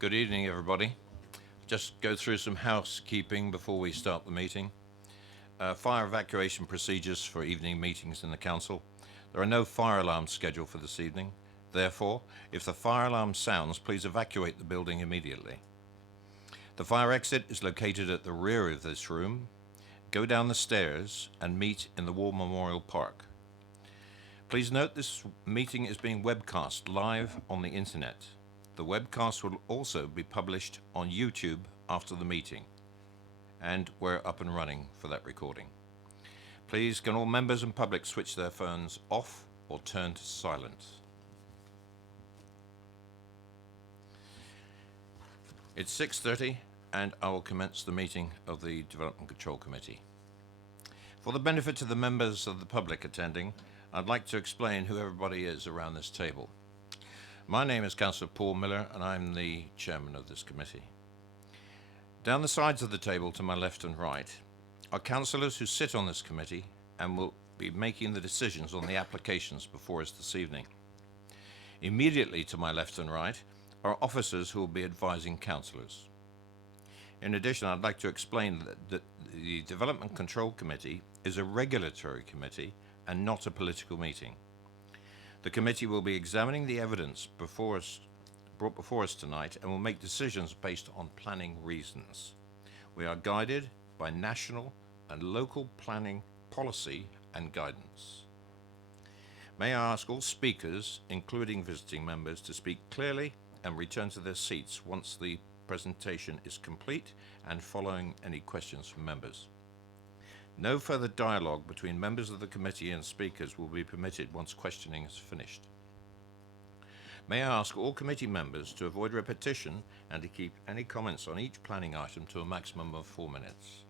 Good evening, everybody. Just go through some housekeeping before we start the meeting. Fire evacuation procedures for evening meetings in the council. There are no fire alarms scheduled for this evening. Therefore, if the fire alarm sounds, please evacuate the building immediately. The fire exit is located at the rear of this room. Go down the stairs and meet in the War Memorial Park. Please note this meeting is being webcast live on the internet. The webcast will also be published on YouTube after the meeting, and we're up and running for that recording. Please, can all members and public switch their phones off or turn to silent? It's 6:30, and I will commence the meeting of the Development Control Committee. For the benefit of the members of the public attending, I'd like to explain who everybody is around this table. My name is Councillor Paul Miller, and I'm the chairman of this committee. Down the sides of the table to my left and right are councillors who sit on this committee and will be making the decisions on the applications before us this evening. Immediately to my left and right are officers who will be advising councillors. In addition, I'd like to explain that the Development Control Committee is a regulatory committee and not a political meeting. The committee will be examining the evidence brought before us tonight and will make decisions based on planning reasons. We are guided by national and local planning policy and guidance. May I ask all speakers, including visiting members, to speak clearly and return to their seats once the presentation is complete and following any questions from members. No further dialogue between members of the committee and speakers will be permitted once questioning is finished. May I ask all committee members to avoid repetition and to keep any comments on each planning item to a maximum of 4 minutes.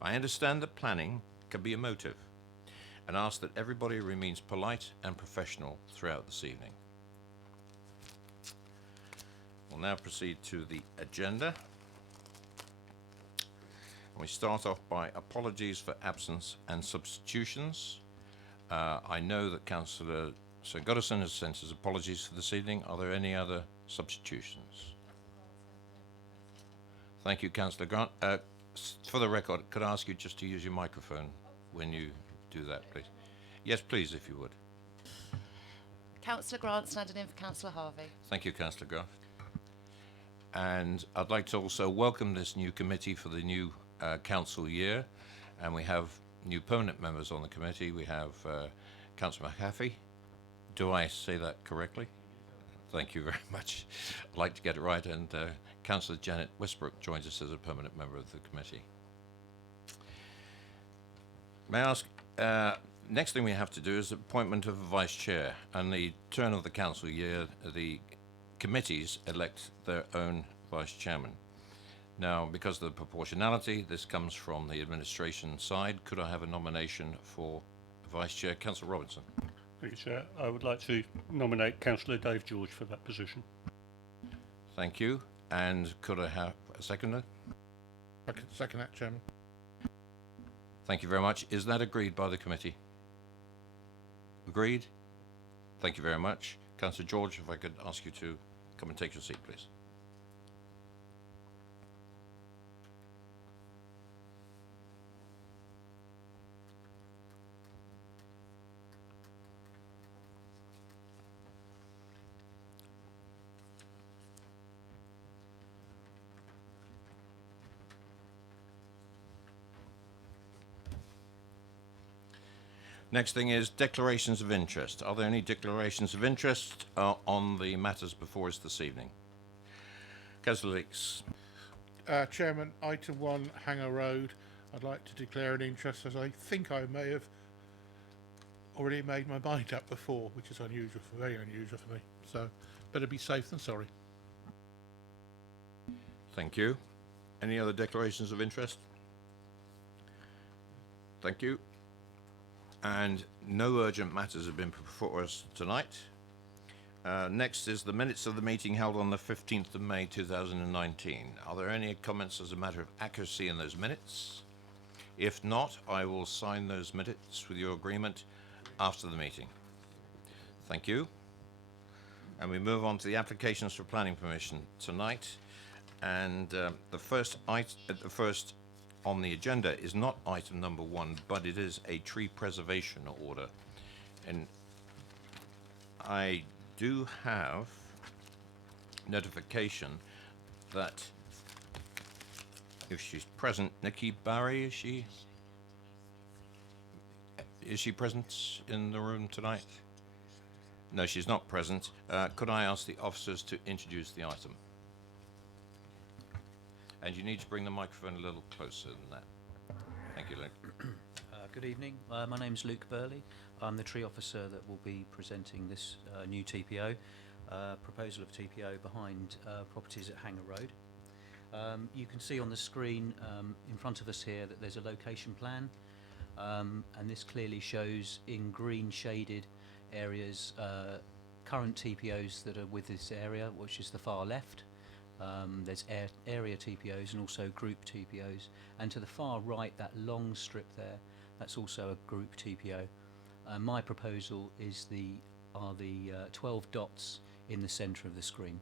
I understand that planning can be emotive and ask that everybody remains polite and professional throughout this evening. We'll now proceed to the agenda. We start off by apologies for absence and substitutions. I know that Councillor Sir Goodison has sent his apologies for this evening. Are there any other substitutions? Thank you, Councillor Grant. For the record, could I ask you just to use your microphone when you do that, please? Yes, please, if you would. Councillor Grant standing in for Councillor Harvey. Thank you, Councillor Grant. And I'd like to also welcome this new committee for the new council year, and we have new permanent members on the committee. We have Councillor McAfee. Do I say that correctly? Thank you very much. I'd like to get it right. And Councillor Janet Westbrook joins us as a permanent member of the committee. May I ask, next thing we have to do is the appointment of a vice chair. And the turn of the council year, the committees elect their own vice chairman. Now, because of the proportionality, this comes from the administration side. Could I have a nomination for Vice Chair? Councillor Robinson. Thank you, Chair. I would like to nominate Councillor Dave George for that position. Thank you. And could I have a seconder? I can second that, Chairman. Thank you very much. Is that agreed by the committee? Agreed? Thank you very much. Councillor George, if I could ask you to come and take your seat, please. Next thing is declarations of interest. Are there any declarations of interest on the matters before us this evening? Councillor Leeks. Chairman, item 1, Hanger Road. I'd like to declare an interest, as I think I may have already made my mind up before, which is unusual, very unusual for me. So, better be safe than sorry. Thank you. Any other declarations of interest? Thank you. And no urgent matters have been before us tonight. Next is the minutes of the meeting held on the 15th of May 2019. Are there any comments as a matter of accuracy in those minutes? If not, I will sign those minutes with your agreement after the meeting. Thank you. And we move on to the applications for planning permission tonight. And the first on the agenda is not item number 1, but it is a tree preservation order. And I do have notification that if she's present, Nikki Barry, is she present in the room tonight? No, she's not present. Could I ask the officers to introduce the item? And you need to bring the microphone a little closer than that. Thank you, Luke. Good evening. My name's Luke Burley. I'm the tree officer that will be presenting this new TPO, proposal of TPO behind properties at Hanger Road. You can see on the screen in front of us here that there's a location plan, and this clearly shows in green shaded areas current TPOs that are with this area, which is the far left. There's area TPOs and also group TPOs, and to the far right, that long strip there, that's also a group TPO. My proposal is the 12 dots in the centre of the screen,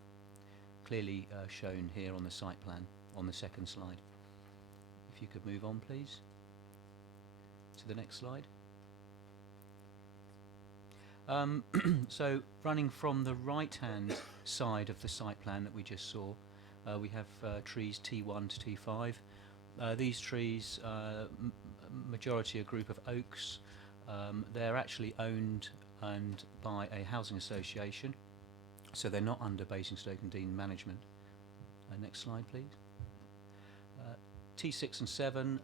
clearly shown here on the site plan on the second slide. If you could move on, please, to the next slide. So running from the right-hand side of the site plan that we just saw, we have trees T1 to T5. These trees, majority a group of oaks. They're actually owned and by a housing association, so they're not under Basingstoke and Dean management. Next slide, please. T6 and 7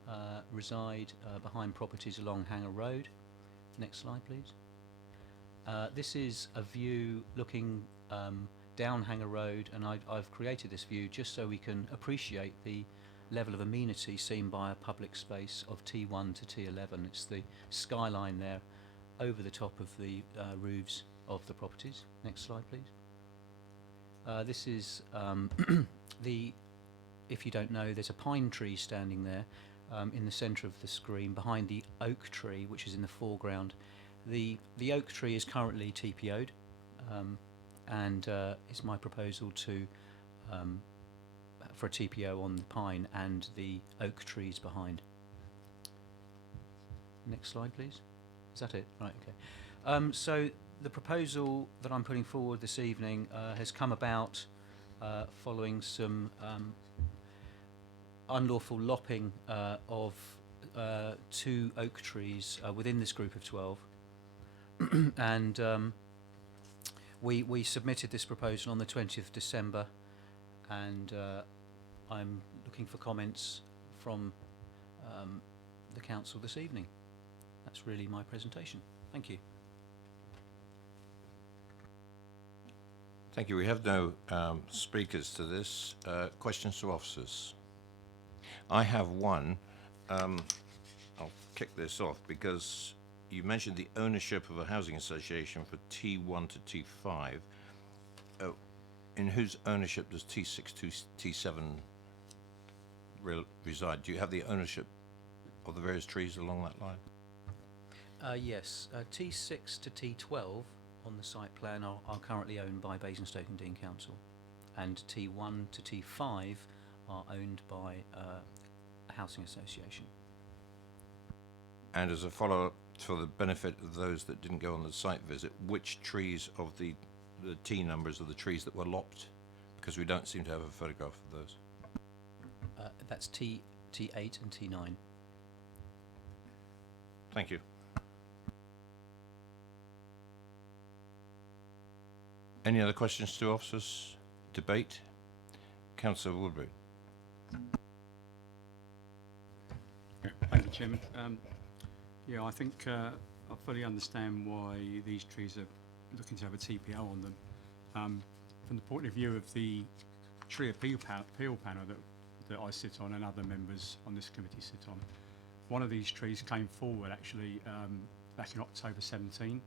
reside behind properties along Hanger Road. Next slide, please. This is a view looking down Hanger Road, and I've created this view just so we can appreciate the level of amenity seen by a public space of T1 to T11. It's the skyline there over the top of the roofs of the properties. Next slide, please. This is if you don't know, there's a pine tree standing there in the centre of the screen behind the oak tree, which is in the foreground. The oak tree is currently TPO'd, and it's my proposal to for a TPO on the pine and the oak trees behind. Next slide, please. Is that it? Right, okay. So the proposal that I'm putting forward this evening has come about following some unlawful lopping of 2 oak trees within this group of 12. And we submitted this proposal on the 20th of December, and I'm looking for comments from the council this evening. That's really my presentation. Thank you. Thank you. We have no speakers to this. Questions to officers? I have one. I'll kick this off because you mentioned the ownership of a housing association for T1 to T5. In whose ownership does T6 to T7 reside? Do you have the ownership of the various trees along that line? Yes, T6 to T12 on the site plan are currently owned by Basingstoke and Dean Council, and T1 to T5 are owned by a housing association. And as a follow-up, for the benefit of those that didn't go on the site visit, which trees of the T numbers are the trees that were lopped? Because we don't seem to have a photograph of those. That's T8 and T9. Thank you. Any other questions to officers? Debate? Councillor Woodbury. Thank you, Chairman. Yeah, I think I fully understand why these trees are looking to have a TPO on them. From the point of view of the tree appeal panel that I sit on and other members on this committee sit on, one of these trees came forward actually back in October 17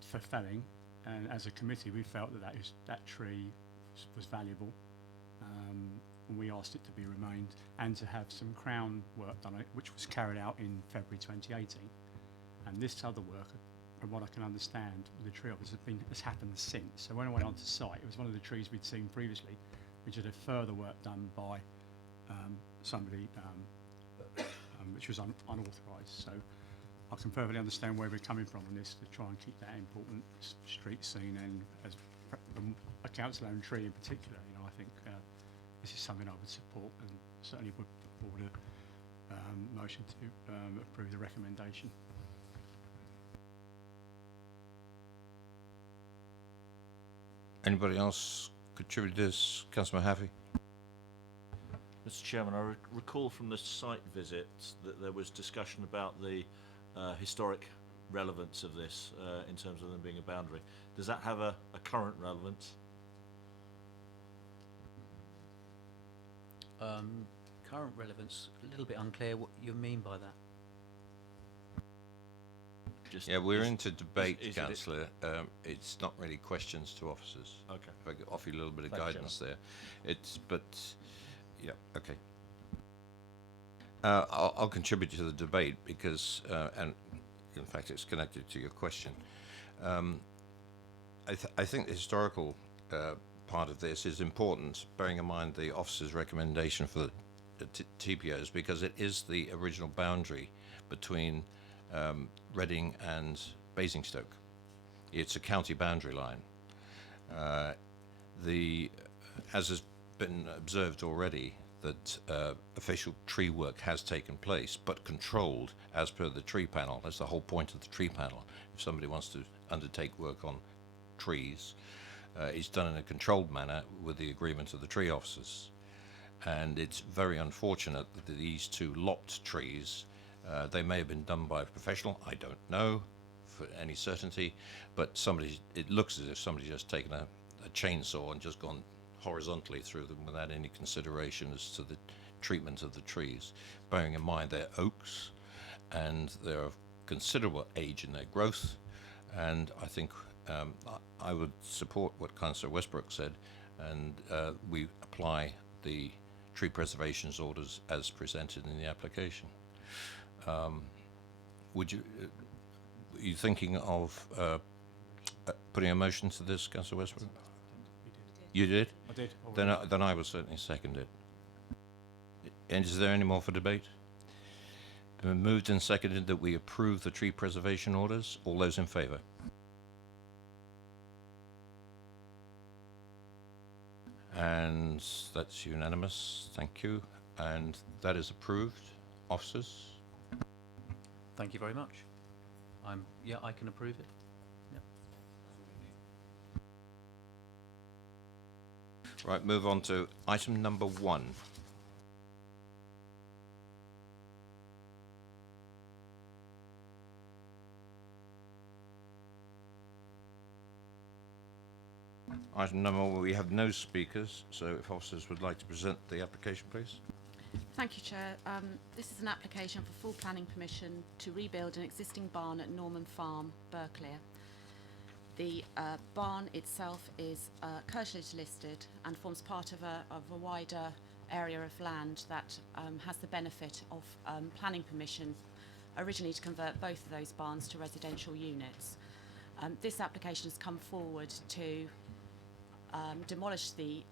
for felling, and as a committee we felt that tree was valuable. And we asked it to be remained and to have some crown work done on it, which was carried out in February 2018. And this other work from what I can understand, with the tree office has happened since. So when I went onto site, it was one of the trees we'd seen previously, which had further work done by somebody which was unauthorised. So I can perfectly understand where we're coming from on this, to try and keep that important street seen, and as a council-owned tree in particular, you know, I think this is something I would support, and certainly would put forward a motion to approve the recommendation. Anybody else contribute to this? Councillor Mahaffey? Mr. Chairman, I recall from the site visit that there was discussion about the historic relevance of this in terms of them being a boundary. Does that have a current relevance? Current relevance, a little bit unclear what you mean by that. Just Yeah, we're is- into debate, is it- Councillor. It's not really questions to officers. Okay. If I could offer you a little bit of Thanks, guidance there. Yeah, okay. I'll contribute to the debate because, and in fact, it's connected to your question. I think the historical part of this is important, bearing in mind the officer's recommendation for the TPOs, because it is the original boundary between Reading and Basingstoke. It's a county boundary line. As has been observed already, that official tree work has taken place, but controlled as per the tree panel. That's the whole point of the tree panel. If somebody wants to undertake work on trees, it's done in a controlled manner with the agreement of the tree officers. And it's very unfortunate that these two lopped trees, they may have been done by a professional, I don't know for any certainty, but it looks as if somebody's just taken a chainsaw and just gone horizontally through them without any consideration as to the treatment of the trees, bearing in mind they're oaks and they're of considerable age in their growth. And I think I would support what Councillor Westbrook said, and we apply the tree preservation orders as presented in the application. Are you thinking of putting a motion to this, Councillor Westbrook? You did? I did. Then I will certainly second it. And is there any more for debate? Been moved and seconded that we approve the tree preservation orders. All those in favour? And that's unanimous. Thank you. And that is approved. Officers? Thank you very much. Yeah, I can approve it. Right, move on to item number 1. Item number 1, we have no speakers, so if officers would like to present the application, please. Thank you, Chair. This is an application for full planning permission to rebuild an existing barn at Norman Farm, Berkeley. The barn itself is commercially listed and forms part of a wider area of land that has the benefit of planning permission originally to convert both of those barns to residential units. This application has come forward to demolish the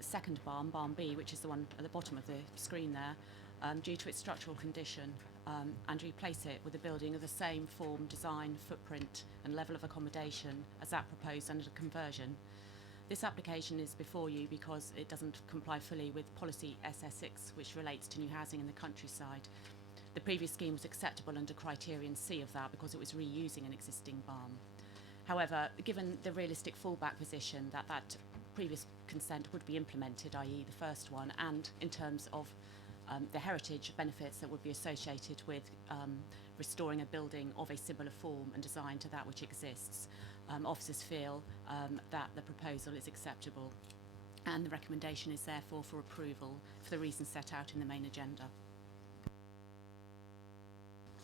second barn, Barn B, which is the one at the bottom of the screen there, due to its structural condition, and replace it with a building of the same form, design, footprint and level of accommodation as that proposed under the conversion. This application is before you because it doesn't comply fully with policy SS6, which relates to new housing in the countryside. The previous scheme was acceptable under criterion C of that because it was reusing an existing barn. However, given the realistic fallback position that previous consent would be implemented, i.e. the first one, and in terms of the heritage benefits that would be associated with restoring a building of a similar form and design to that which exists, officers feel that the proposal is acceptable, and the recommendation is therefore for approval for the reasons set out in the main agenda.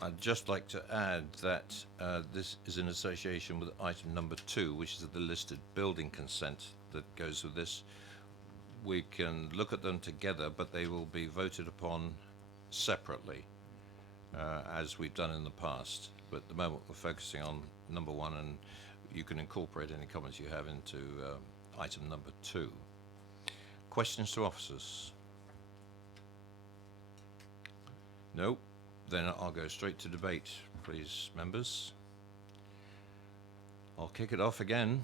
I'd just like to add that this is in association with item number 2, which is the listed building consent that goes with this. We can look at them together, but they will be voted upon separately, as we've done in the past. but at the moment we're focusing on number 1, and you can incorporate any comments you have into item number 2. Questions to officers? No? Then I'll go straight to debate, please, members. I'll kick it off again.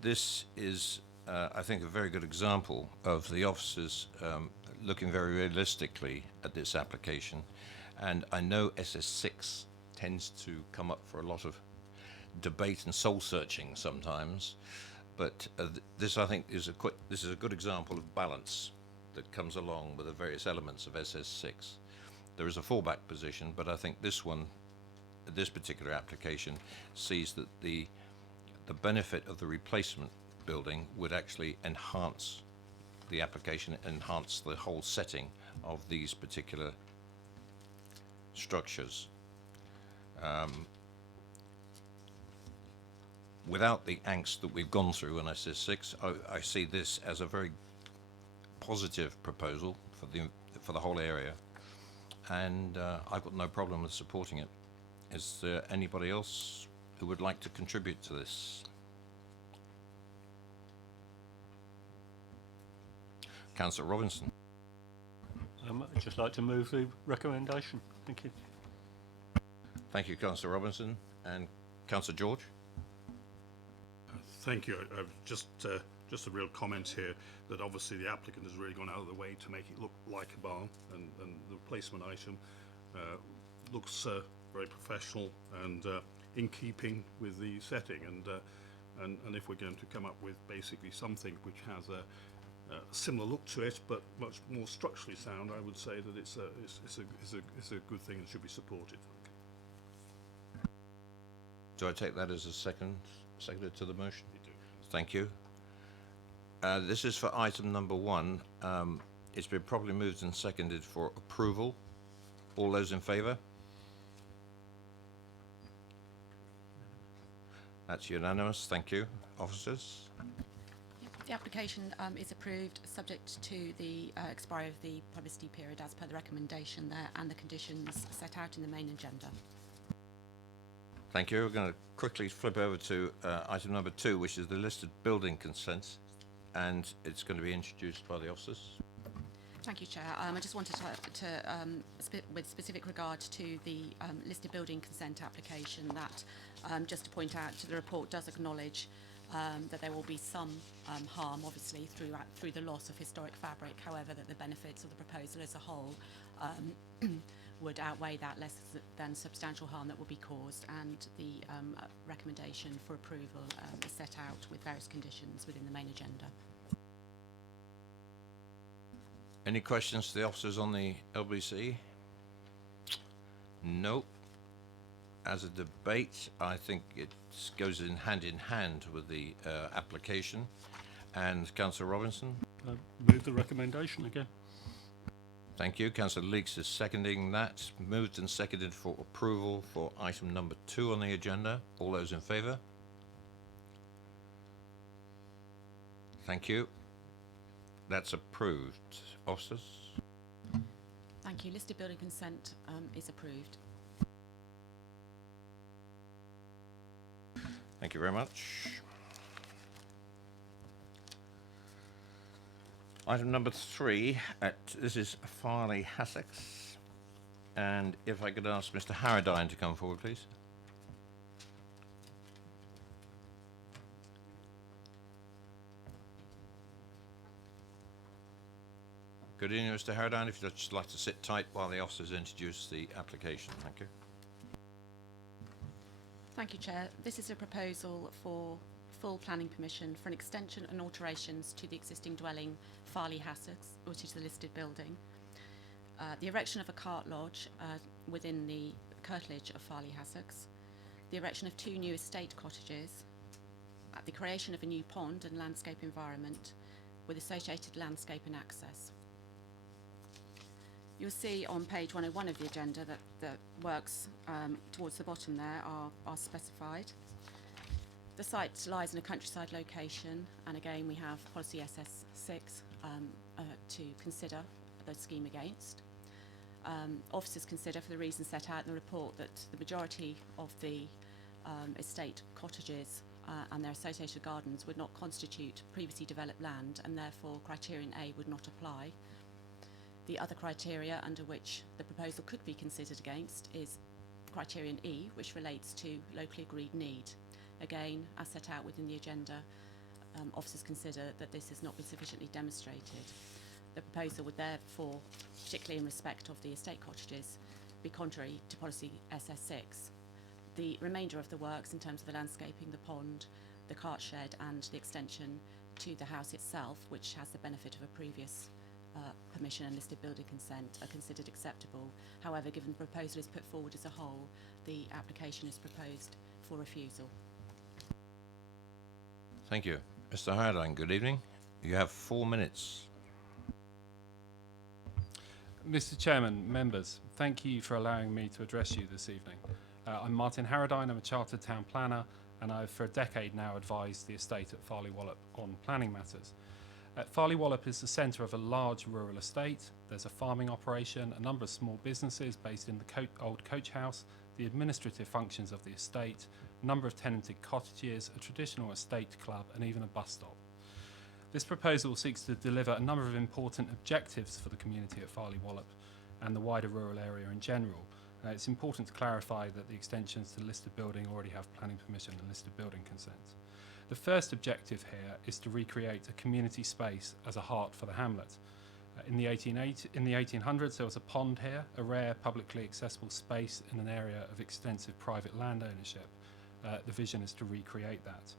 This is, I think, a very good example of the officers looking very realistically at this application. And I know SS6 tends to come up for a lot of debate and soul searching sometimes, but this, I think, is this is a good example of balance that comes along with the various elements of SS6. There is a fallback position, but I think this one, this particular application, sees that the benefit of the replacement building would actually enhance the application, enhance the whole setting of these particular structures. Without the angst that we've gone through in SS6, I see this as a very positive proposal for the whole area, and I've got no problem with supporting it. Is there anybody else who would like to contribute to this? Councillor Robinson. I'd just like to move the recommendation. Thank you. Thank you, Councillor Robinson. And Councillor George. Thank you. Just a real comment here that obviously the applicant has really gone out of the way to make it look like a barn, and the replacement item looks very professional and in keeping with the setting. And if we're going to come up with basically something which has a similar look to it, but much more structurally sound, I would say that it's a good thing and should be supported. Do I take that as a seconder to the motion? You do. Thank you. This is for item number 1. It's been properly moved and seconded for approval. All those in favour? That's unanimous. Thank you. Officers? The application is approved subject to the expiry of the publicity period as per the recommendation there and the conditions set out in the main agenda. Thank you. We're going to quickly flip over to item number 2, which is the listed building consents, and it's going to be introduced by the officers. Thank you, Chair. I just wanted to with specific regard to the listed building consent application, that just to point out, the report does acknowledge that there will be some harm, obviously, through the loss of historic fabric. However, that the benefits of the proposal as a whole would outweigh that less than substantial harm that will be caused, and the recommendation for approval is set out with various conditions within the main agenda. Any questions to the officers on the LBC? Nope. As a debate, I think it goes in hand with the application. And Councillor Robinson? Move the recommendation again. Thank you. Councillor Leeks is seconding that. Moved and seconded for approval for item number 2 on the agenda. All those in favour? Thank you. That's approved. Officers? Thank you. Listed building consent is approved. Thank you very much. Item number 3, this is Farley Hassex. And if I could ask Mr. Harradine to come forward, please. Good evening, Mr. Harradine. If you'd just like to sit tight while the officers introduce the application. Thank you. Thank you, Chair. This is a proposal for full planning permission for an extension and alterations to the existing dwelling, Farley Hassex, which is the listed building. The erection of a cart lodge within the curtilage of Farley Hassex. The erection of 2 new estate cottages. The creation of a new pond and landscape environment with associated landscape and access. You'll see on page 101 of the agenda that the works towards the bottom there are specified. The site lies in a countryside location, and again we have policy SS6 to consider the scheme against. Officers consider, for the reasons set out in the report, that the majority of the estate cottages and their associated gardens would not constitute previously developed land, and therefore criterion A would not apply. The other criteria under which the proposal could be considered against is criterion E, which relates to locally agreed need. Again, as set out within the agenda, officers consider that this has not been sufficiently demonstrated. The proposal would therefore, particularly in respect of the estate cottages, be contrary to policy SS6. The remainder of the works in terms of the landscaping, the pond, the cart shed and the extension to the house itself, which has the benefit of a previous permission and listed building consent, are considered acceptable. However, given the proposal is put forward as a whole, the application is proposed for refusal. Thank you. Mr. Hardine, good evening. You have 4 minutes. Mr. Chairman, members, thank you for allowing me to address you this evening. I'm Martin Harradine, I'm a Chartered Town Planner, and I've for a decade now advised the estate at Farley Wallop on planning matters. Farley Wallop is the centre of a large rural estate. There's a farming operation, a number of small businesses based in the old coach house, the administrative functions of the estate, a number of tenanted cottages, a traditional estate club, and even a bus stop. This proposal seeks to deliver a number of important objectives for the community at Farley Wallop and the wider rural area in general. It's important to clarify that the extensions to the listed building already have planning permission and listed building consent. The first objective here is to recreate a community space as a heart for the hamlet. In the 1800s, there was a pond here, a rare publicly accessible space in an area of extensive private land ownership. The vision is to recreate that.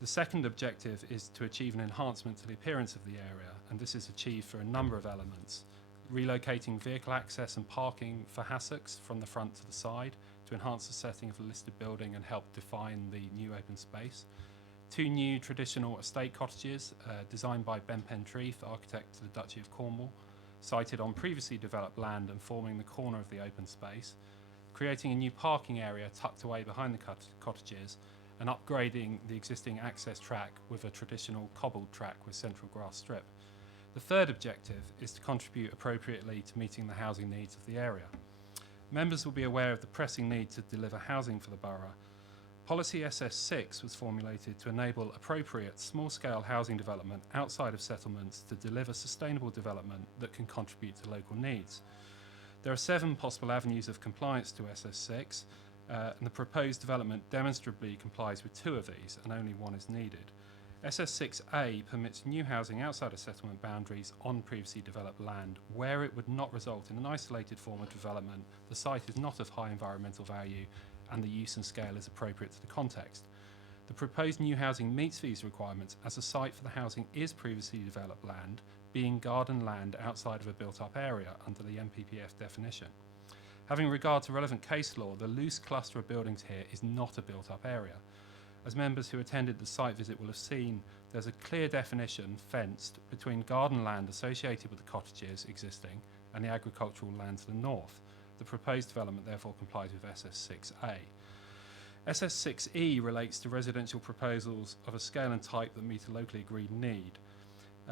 The second objective is to achieve an enhancement to the appearance of the area, and this is achieved through a number of elements. Relocating vehicle access and parking for hassocks from the front to the side to enhance the setting of the listed building and help define the new open space. 2 new traditional estate cottages designed by Ben Pentreath, architect to the Duchy of Cornwall, sited on previously developed land and forming the corner of the open space. Creating a new parking area tucked away behind the cottages and upgrading the existing access track with a traditional cobbled track with central grass strip. The third objective is to contribute appropriately to meeting the housing needs of the area. Members will be aware of the pressing need to deliver housing for the borough. Policy SS6 was formulated to enable appropriate small-scale housing development outside of settlements to deliver sustainable development that can contribute to local needs. There are 7 possible avenues of compliance to SS6, and the proposed development demonstrably complies with 2 of these, and only 1 is needed. SS6A permits new housing outside of settlement boundaries on previously developed land where it would not result in an isolated form of development, the site is not of high environmental value, and the use and scale is appropriate to the context. The proposed new housing meets these requirements as the site for the housing is previously developed land, being garden land outside of a built-up area under the MPPF definition. Having regard to relevant case law, the loose cluster of buildings here is not a built-up area. As members who attended the site visit will have seen, there's a clear definition, fenced, between garden land associated with the cottages existing and the agricultural land to the north. The proposed development therefore complies with SS6A. SS6E relates to residential proposals of a scale and type that meet a locally agreed need.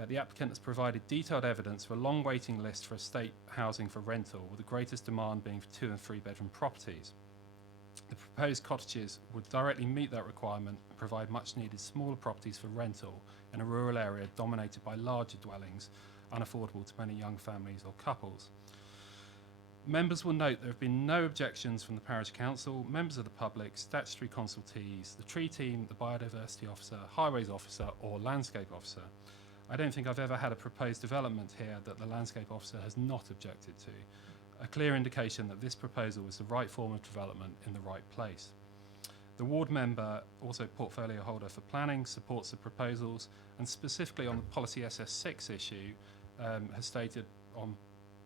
The applicant has provided detailed evidence for a long waiting list for estate housing for rental, with the greatest demand being for 2 and 3 bedroom properties. The proposed cottages would directly meet that requirement and provide much needed smaller properties for rental in a rural area dominated by larger dwellings, unaffordable to many young families or couples. Members will note there have been no objections from the Parish Council, members of the public, statutory consultees, the tree team, the biodiversity officer, highways officer or landscape officer. I don't think I've ever had a proposed development here that the landscape officer has not objected to. A clear indication that this proposal is the right form of development in the right place. The ward member, also portfolio holder for planning, supports the proposals and specifically on the policy SS6 issue has stated on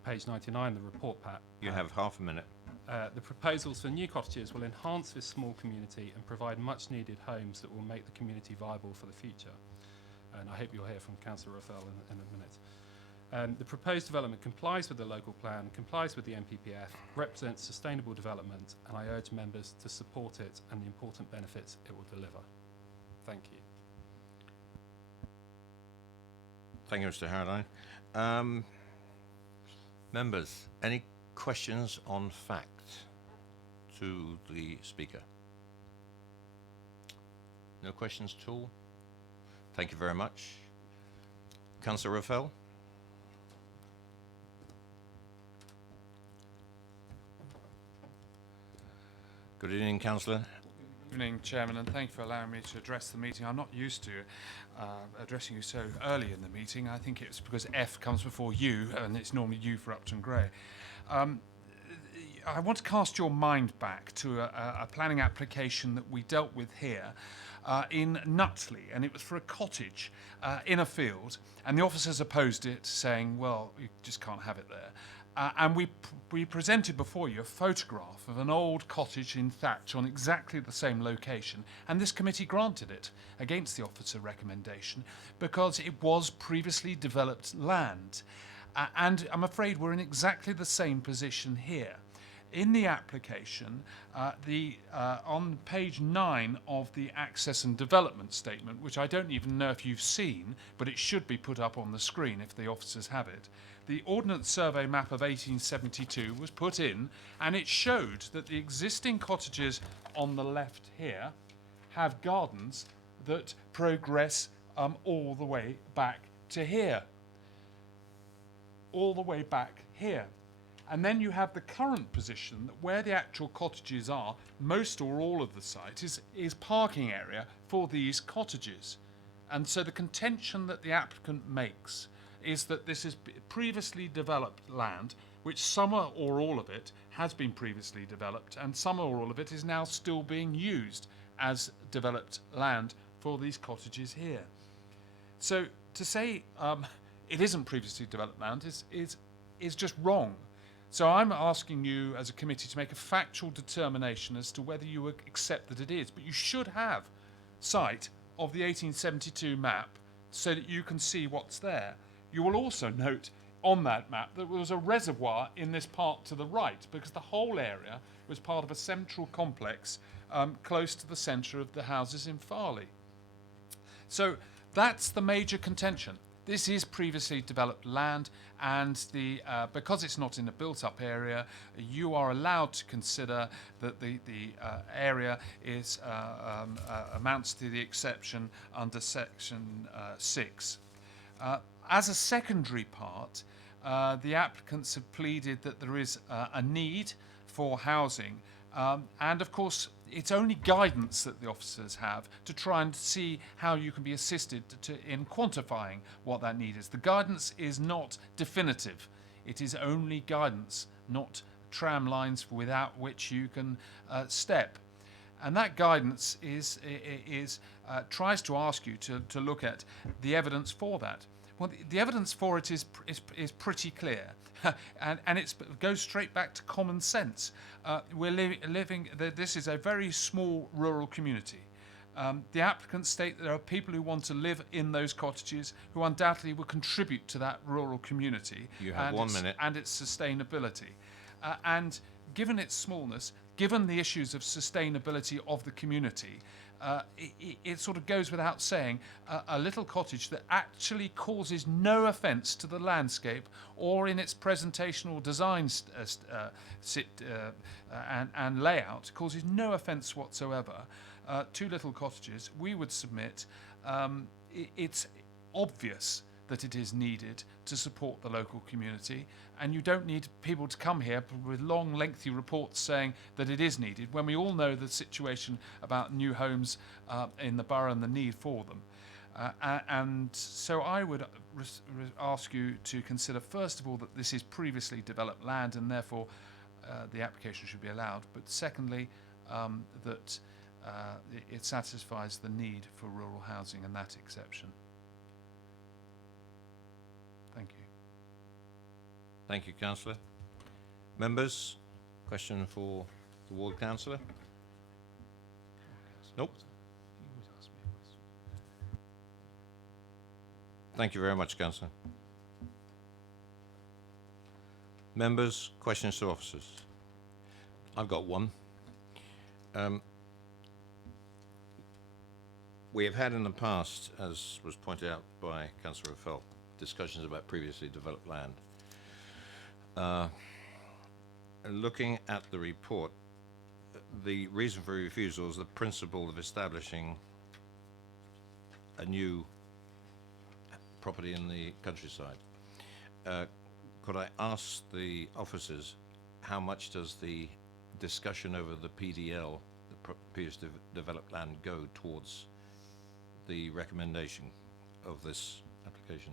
page 99 the report pack. You have half a minute. The proposals for new cottages will enhance this small community and provide much needed homes that will make the community viable for the future. And I hope you'll hear from Councillor Raphael in a minute. The proposed development complies with the local plan, complies with the MPPF, represents sustainable development, and I urge members to support it and the important benefits it will deliver. Thank you. Thank you, Mr. Hardine. Members, Any questions on fact to the speaker? No questions at all? Thank you very much. Councillor Raffel? Good evening, Councillor. Evening, Chairman, and thank you for allowing me to address the meeting. I'm not used to addressing you so early in the meeting. I think it's because F comes before U, and it's normally U for Upton Gray. I want to cast your mind back to a planning application that we dealt with here in Nutley, and it was for a cottage in a field, and the officers opposed it, saying, well, you just can't have it there. And we presented before you a photograph of an old cottage in thatch on exactly the same location, and this committee granted it against the officer recommendation because it was previously developed land. And I'm afraid we're in exactly the same position here. In the application, on page 9 of the access and development statement, which I don't even know if you've seen, but it should be put up on the screen if the officers have it, the Ordnance Survey map of 1872 was put in, and it showed that the existing cottages on the left here have gardens that progress all the way back to here. All the way back here. And then you have the current position that where the actual cottages are, most or all of the site is parking area for these cottages. And so the contention that the applicant makes is that this is previously developed land, which some or all of it has been previously developed, and some or all of it is now still being used as developed land for these cottages here. So to say it isn't previously developed land is just wrong. So I'm asking you as a committee to make a factual determination as to whether you accept that it is. But you should have sight of the 1872 map so that you can see what's there. You will also note on that map that there was a reservoir in this part to the right because the whole area was part of a central complex close to the centre of the houses in Farley. So that's the major contention. This is previously developed land, and because it's not in a built-up area, you are allowed to consider that the area amounts to the exception under Section 6. As a secondary part, the applicants have pleaded that there is a need for housing, and of course it's only guidance that the officers have to try and see how you can be assisted in quantifying what that need is. The guidance is not definitive. It is only guidance, not tram lines without which you can step. And that guidance tries to ask you to look at the evidence for that. Well, the evidence for it is pretty clear, and it goes straight back to common sense. We're living. This is a very small rural community. The applicants state that there are people who want to live in those cottages who undoubtedly will contribute to that rural community. You have 1 minute. And its sustainability. And given its smallness, given the issues of sustainability of the community, it sort of goes without saying, a little cottage that actually causes no offence to the landscape or in its presentational design and layout causes no offence whatsoever. 2 little cottages, we would submit, it's obvious that it is needed to support the local community, and you don't need people to come here with long, lengthy reports saying that it is needed, when we all know the situation about new homes in the borough and the need for them. And so I would ask you to consider, first of all, that this is previously developed land and therefore the application should be allowed, but secondly, that it satisfies the need for rural housing and that exception. Thank you. Thank you, Councillor. Members, question for the Ward Councillor? Nope. Thank you very much, Councillor. Members, questions to officers? I've got one. We have had in the past, as was pointed out by Councillor Raffel, discussions about previously developed land. looking at the report, the reason for refusal is the principle of establishing a new property in the countryside. Could I ask the officers, how much does the discussion over the PDL, the Previously Developed Land, go towards the recommendation of this application?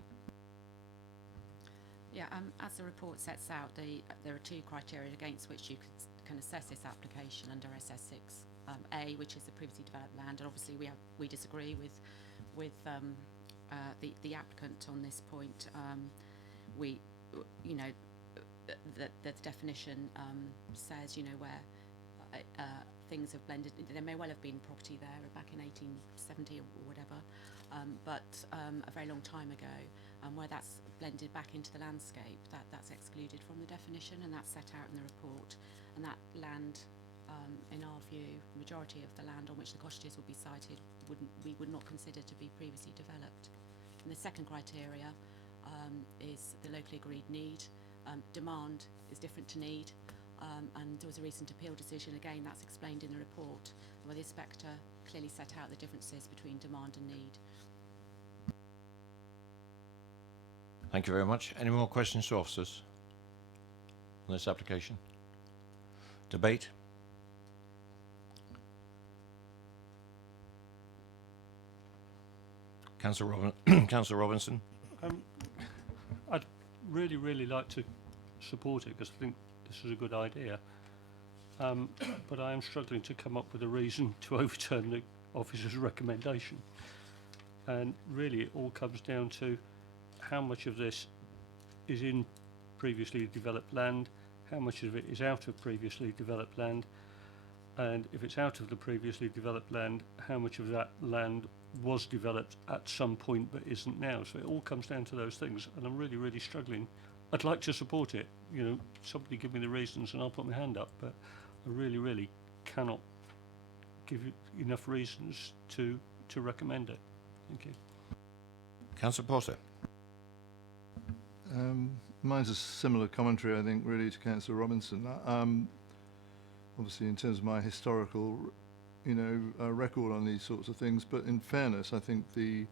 Yeah, as the report sets out, there are two criteria against which you can assess this application under SS6. A, which is the previously developed land, and obviously we disagree with the applicant on this point. The definition says, where things have blended. There may well have been property there back in 1870 or whatever, but a very long time ago, where that's blended back into the landscape, that's excluded from the definition, and that's set out in the report. And that land, in our view, the majority of the land on which the cottages would be sited, we would not consider to be previously developed. And the second criteria is the locally agreed need. Demand is different to need, and there was a recent appeal decision, again that's explained in the report, where the inspector clearly set out the differences between demand and need. Thank you very much. Any more questions to officers on this application? Debate? Councillor Robinson? I'd really like to support it because I think this is a good idea. But I am struggling to come up with a reason to overturn the officer's recommendation. And really it all comes down to how much of this is in previously developed land, how much of it is out of previously developed land, and if it's out of the previously developed land, how much of that land was developed at some point but isn't now. So it all comes down to those things, and I'm really struggling. I'd like to support it, somebody give me the reasons and I'll put my hand up, but I really cannot give you enough reasons to recommend it. Thank you. Councillor Potter? Mine's a similar commentary, I think, really to Councillor Robinson. Obviously, in terms of my historical, record on these sorts of things, but in fairness, I think the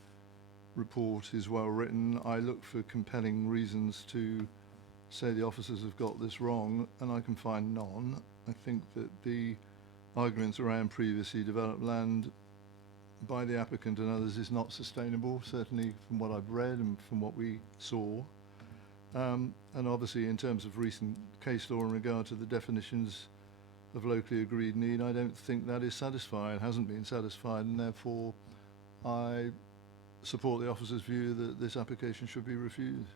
report is well written. I look for compelling reasons to say the officers have got this wrong, and I can find none. I think that the arguments around previously developed land by the applicant and others is not sustainable, certainly from what I've read and from what we saw. And obviously in terms of recent case law in regard to the definitions of locally agreed need, I don't think that is satisfied, hasn't been satisfied, and therefore I support the officer's view that this application should be refused.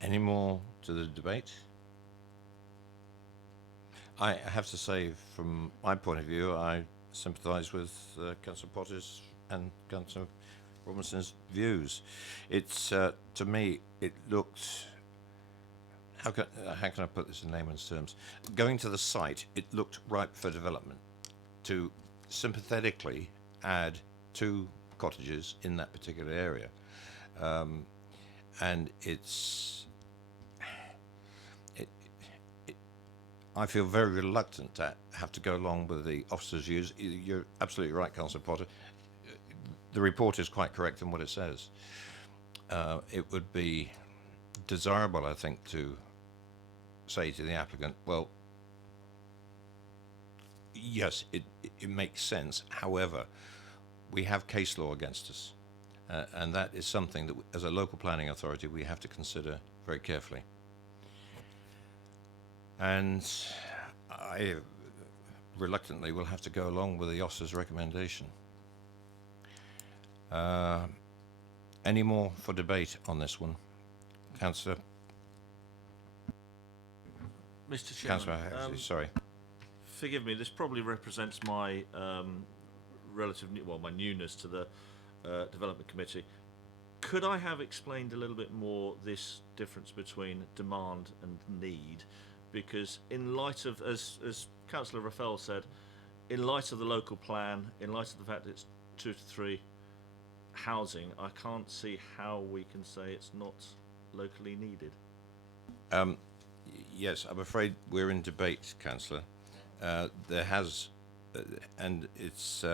Any more to the debate? I have to say, from my point of view, I sympathise with Councillor Potter's and Councillor Robinson's views. It's to me, it looked. How can I put this in layman's terms? Going to the site, it looked ripe for development. To sympathetically add 2 cottages in that particular area, and I feel very reluctant to have to go along with the officer's views. You're absolutely right, Councillor Potter. The report is quite correct in what it says. It would be desirable, I think, to say to the applicant, well, yes, it makes sense. However, we have case law against us, and that is something that, as a local planning authority, we have to consider very carefully. And I reluctantly will have to go along with the officer's recommendation. Any more for debate on this one? Councillor? Mr. Chairman, Councillor, sorry. forgive me, this probably represents my my newness to the Development Committee. Could I have explained a little bit more this difference between demand and need? Because in light of, as Councillor Rafael said, in light of the local plan, in light of the fact that it's 2 to 3 housing, I can't see how we can say it's not locally needed. Yes, I'm afraid we're in debate, Councillor. There has, and it's,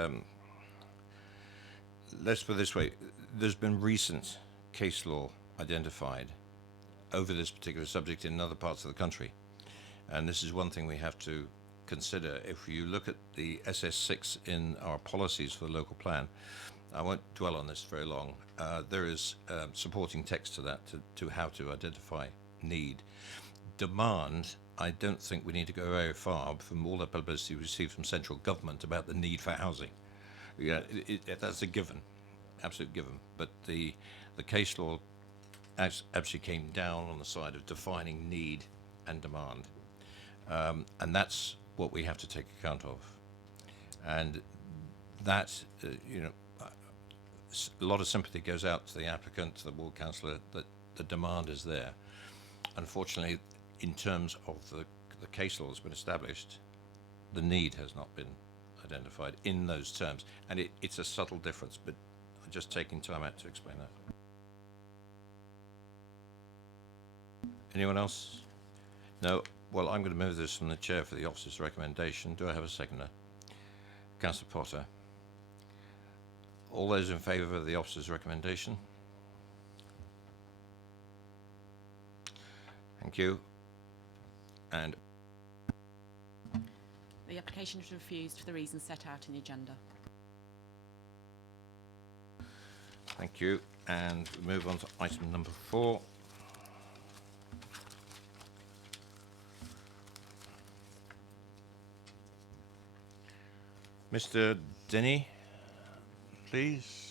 let's put it this way, there's been recent case law identified over this particular subject in other parts of the country. And this is one thing we have to consider. If you look at the SS6 in our policies for the local plan, I won't dwell on this very long. There is supporting text to that to how to identify need. Demand, I don't think we need to go very far from all the publicity we receive from central government about the need for housing. Yeah, that's a given, absolute given. But the case law actually came down on the side of defining need and demand. And that's what we have to take account of. And that, a lot of sympathy goes out to the applicant, to the ward councillor, that the demand is there. Unfortunately, in terms of the case law that's been established, the need has not been identified in those terms. And it's a subtle difference, but I'm just taking time out to explain that. Anyone else? No? Well, I'm going to move this from the chair for the officer's recommendation. Do I have a seconder? Councillor Potter. All those in favour of the officer's recommendation? Thank you. And The application is refused for the reasons set out in the agenda. thank you. And we move on to item number 4. Mr. Denny, please.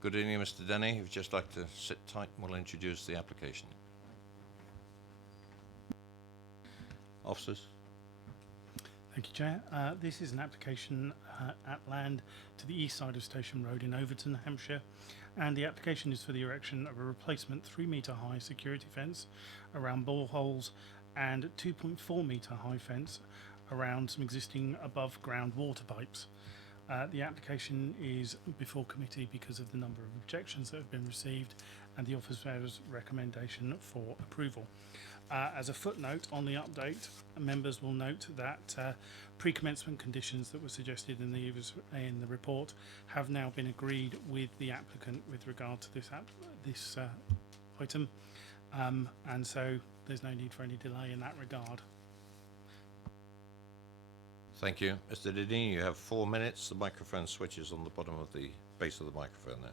Good evening, Mr. Denny. If you'd just like to sit tight, we'll introduce the application. Officers. Thank you, Chair. This is an application at land to the east side of Station Road in Overton, Hampshire, and the application is for the erection of a replacement 3-metre high security fence around boreholes and 2.4 metre high fence around some existing above ground water pipes. The application is before committee because of the number of objections that have been received and the officer's recommendation for approval. As a footnote on the update, members will note that pre-commencement conditions that were suggested in the report have now been agreed with the applicant with regard to this item, and so there's no need for any delay in that regard. Thank you. Mr. Didini, you have 4 minutes. The microphone switches on the bottom of the base of the microphone there.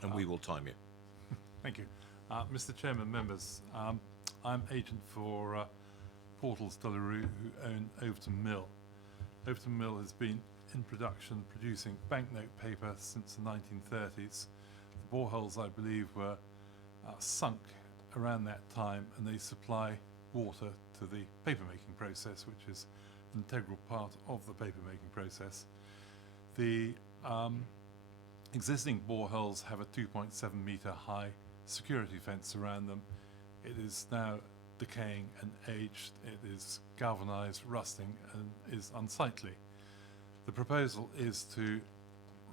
And we will time you. Thank you. Mr. Chairman, members, I'm agent for Portals de la Rue, who own Overton Mill. Overton Mill has been in production producing banknote paper since the 1930s. The boreholes, I believe, were sunk around that time, and they supply water to the paper-making process, which is an integral part of the paper-making process. The existing boreholes have a 2.7 metre high security fence around them. It is now decaying and aged. It is galvanized, rusting, and is unsightly. The proposal is to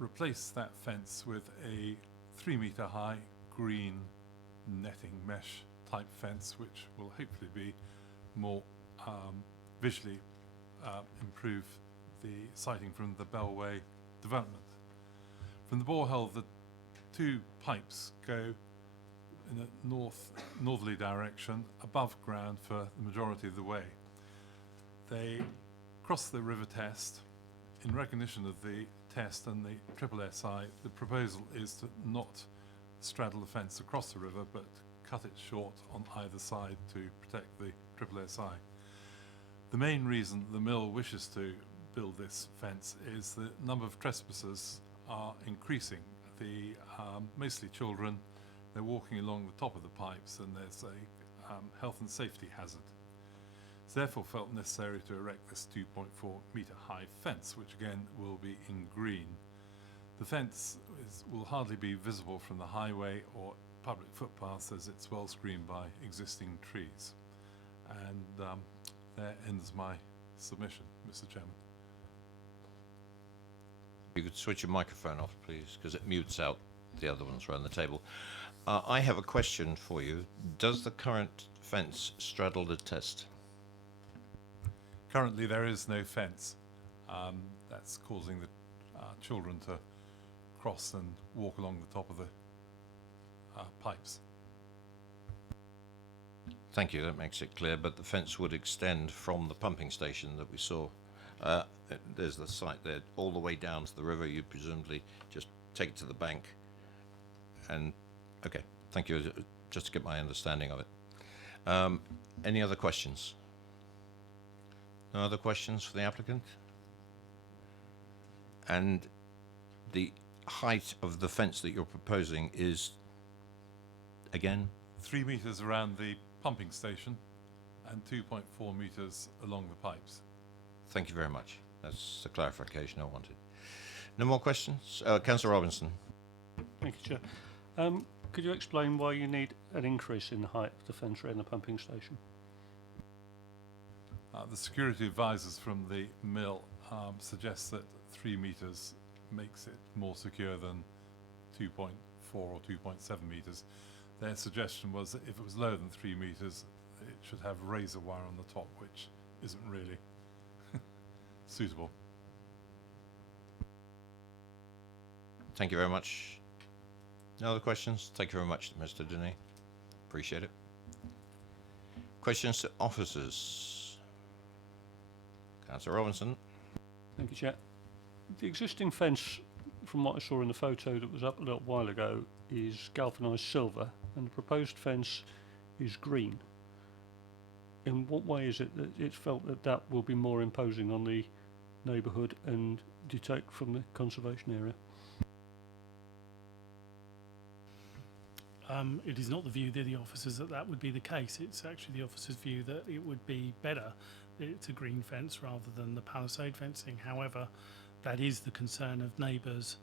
replace that fence with a 3-metre high green netting mesh type fence, which will hopefully be more visually improve the sighting from the Bellway development. From the borehole, the 2 pipes go in a northerly direction above ground for the majority of the way. They cross the river test. In recognition of the test and the triple SI, the proposal is to not straddle the fence across the river, but cut it short on either side to protect the triple SI. The main reason the mill wishes to build this fence is the number of trespassers are increasing. The mostly children. They're walking along the top of the pipes, and there's a health and safety hazard. It's therefore felt necessary to erect this 2.4 metre high fence, which again will be in green. The fence will hardly be visible from the highway or public footpaths, as it's well screened by existing trees. And There ends my submission, Mr. Chairman. You could switch your microphone off, please, because it mutes out the other ones around the table. I have a question for you. Does the current fence straddle the test? Currently, there is no fence. That's causing the children to cross and walk along the top of the pipes. Thank you, that makes it clear, but the fence would extend from the pumping station that we saw. There's the site there, all the way down to the river. You presumably just take it to the bank. And, okay, thank you, just to get my understanding of it. Any other questions? No other questions for the applicant? And the height of the fence that you're proposing is, again? 3 metres around the pumping station and 2.4 metres along the pipes. Thank you very much. That's the clarification I wanted. No more questions? Councillor Robinson. Thank you, Chair. Could you explain why you need an increase in the height of the fence around the pumping station? The security advisors from the mill suggest that 3 metres makes it more secure than 2.4 or 2.7 metres. Their suggestion was that if it was lower than 3 metres, it should have razor wire on the top, which isn't really suitable. Thank you very much. No other questions? Thank you very much, Mr. Denny. Appreciate it. Questions to officers? Councillor Robinson. Thank you, Chair. The existing fence, from what I saw in the photo that was up a little while ago, is galvanised silver, and the proposed fence is green. In what way is it that it's felt that that will be more imposing on the neighbourhood and detract from the conservation area? It is not the view of the officers that that would be the case. It's actually the officers' view that it would be better that it's a green fence rather than the palisade fencing. However, that is the concern of neighbours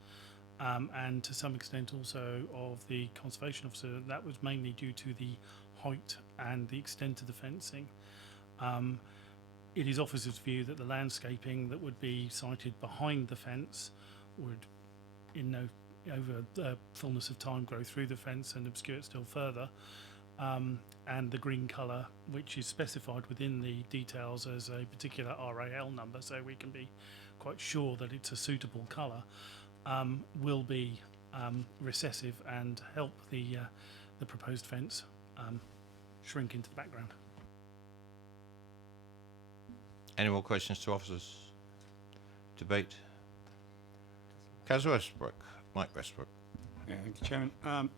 and to some extent also of the conservation officer. That was mainly due to the height and the extent of the fencing. It is officers' view that the landscaping that would be sited behind the fence would, over the fullness of time, grow through the fence and obscure it still further. And the green colour, which is specified within the details as a particular RAL number, so we can be quite sure that it's a suitable colour, will be recessive and help the proposed fence shrink into the background. Any more questions to officers? Debate? Councillor Westbrook. Mike Westbrook. Yeah, thank you, Chairman.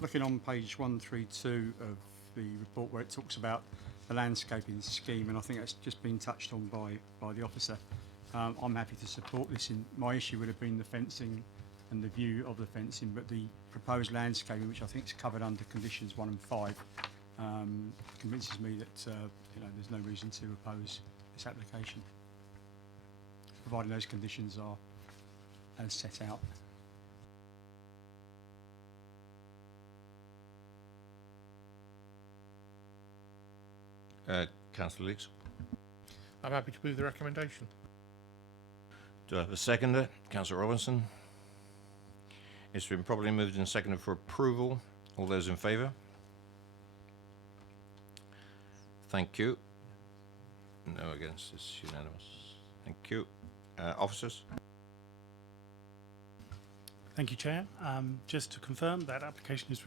Looking on page 132 of the report where it talks about the landscaping scheme, and I think that's just been touched on by the officer. I'm happy to support this. My issue would have been the fencing and the view of the fencing, but the proposed landscaping, which I think is covered under conditions 1 and 5, convinces me that there's no reason to oppose this application, providing those conditions are as set out. Councillor Leeks. I'm happy to move the recommendation. Do I have a seconder? Councillor Robinson. It's been properly moved and seconded for approval. All those in favour? Thank you. No against, it's unanimous. Thank you. Officers? Thank you, Chair. Just to confirm, that application is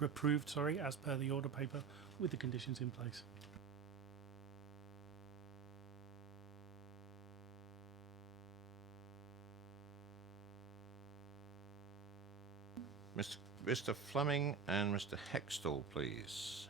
approved, as per the order paper with the conditions in place. Mr. Fleming and Mr. Hextall, please.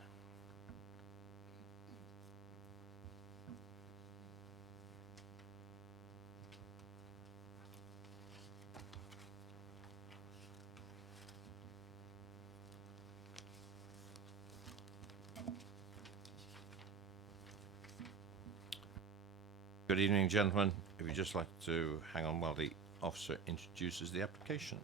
Good evening, gentlemen. If you'd just like to hang on while the officer introduces the application.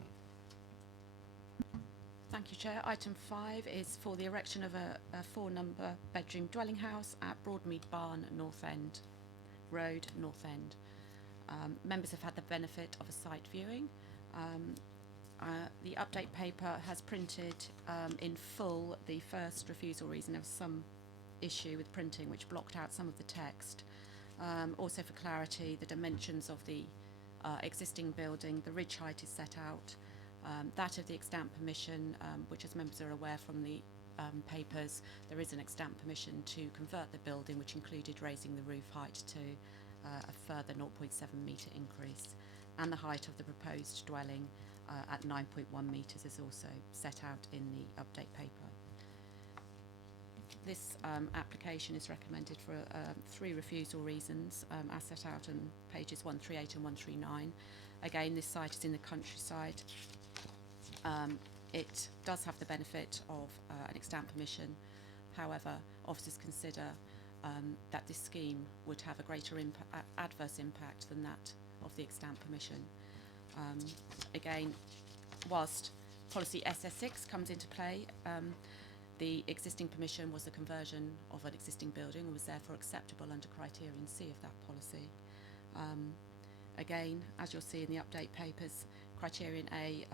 Thank you, Chair. Item 5 is for the erection of a 4-number bedroom dwelling house at Broadmead Barn, North End Road, North End. Members have had the benefit of a site viewing. The update paper has printed in full the first refusal reason. There was some issue with printing which blocked out some of the text. Also for clarity, the dimensions of the existing building, the ridge height is set out. That of the extant permission, which as members are aware from the papers, there is an extant permission to convert the building, which included raising the roof height to a further 0.7 metre increase. And the height of the proposed dwelling at 9.1 metres is also set out in the update paper. This application is recommended for 3 refusal reasons, as set out on pages 138 and 139. Again, this site is in the countryside. It does have the benefit of an extant permission. However, officers consider that this scheme would have a greater adverse impact than that of the extant permission. Again, whilst policy SS6 comes into play, the existing permission was a conversion of an existing building and was therefore acceptable under criterion C of that policy. Again, as you'll see in the update papers, criterion A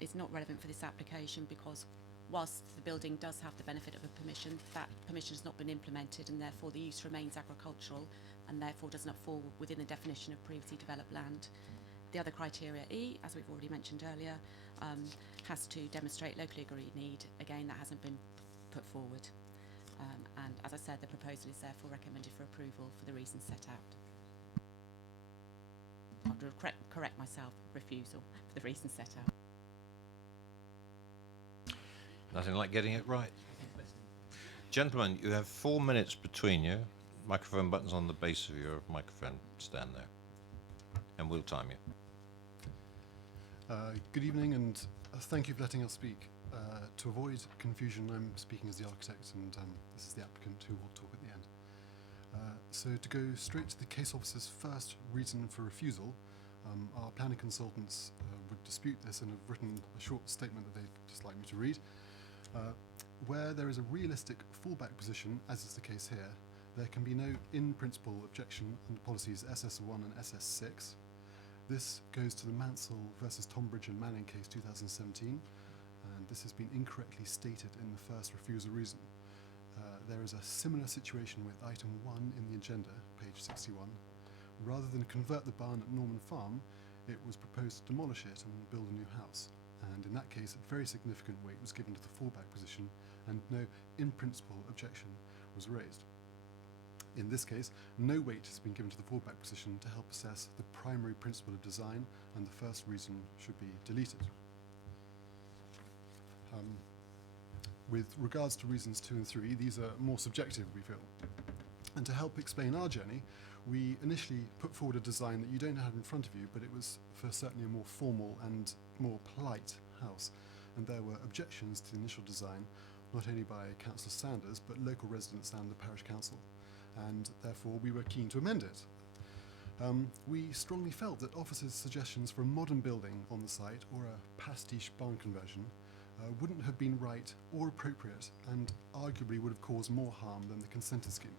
is not relevant for this application because whilst the building does have the benefit of a permission, that permission has not been implemented and therefore the use remains agricultural and therefore does not fall within the definition of previously developed land. The other criteria E, as we've already mentioned earlier, has to demonstrate locally agreed need. Again, that hasn't been put forward. And as I said, the proposal is therefore recommended for approval for the reasons set out. I'll correct myself, refusal for the reasons set out. Nothing like getting it right. Gentlemen, you have 4 minutes between you. Microphone button's on the base of your microphone stand there. And we'll time you. Good evening, and thank you for letting us speak. To avoid confusion, I'm speaking as the architect, and this is the applicant who will talk at the end. So to go straight to the case officer's first reason for refusal, our planning consultants would dispute this and have written a short statement that they'd just like me to read. Where there is a realistic fallback position, as is the case here, there can be no in-principle objection under policies SS1 and SS6. This goes to the Mansell versus Tonbridge and Manning case 2017, and this has been incorrectly stated in the first refusal reason. There is a similar situation with item 1 in the agenda, page 61. Rather than convert the barn at Norman Farm, it was proposed to demolish it and build a new house. And in that case, a very significant weight was given to the fallback position, and no in-principle objection was raised. In this case, no weight has been given to the fallback position to help assess the primary principle of design, and the first reason should be deleted. With regards to reasons 2 and 3, these are more subjective, we feel. And to help explain our journey, we initially put forward a design that you don't have in front of you, but it was for certainly a more formal and more polite house. And there were objections to the initial design, not only by Councillor Sanders, but local residents and the parish council. And therefore we were keen to amend it. We strongly felt that officers' suggestions for a modern building on the site or a pastiche barn conversion wouldn't have been right or appropriate, and arguably would have caused more harm than the consented scheme.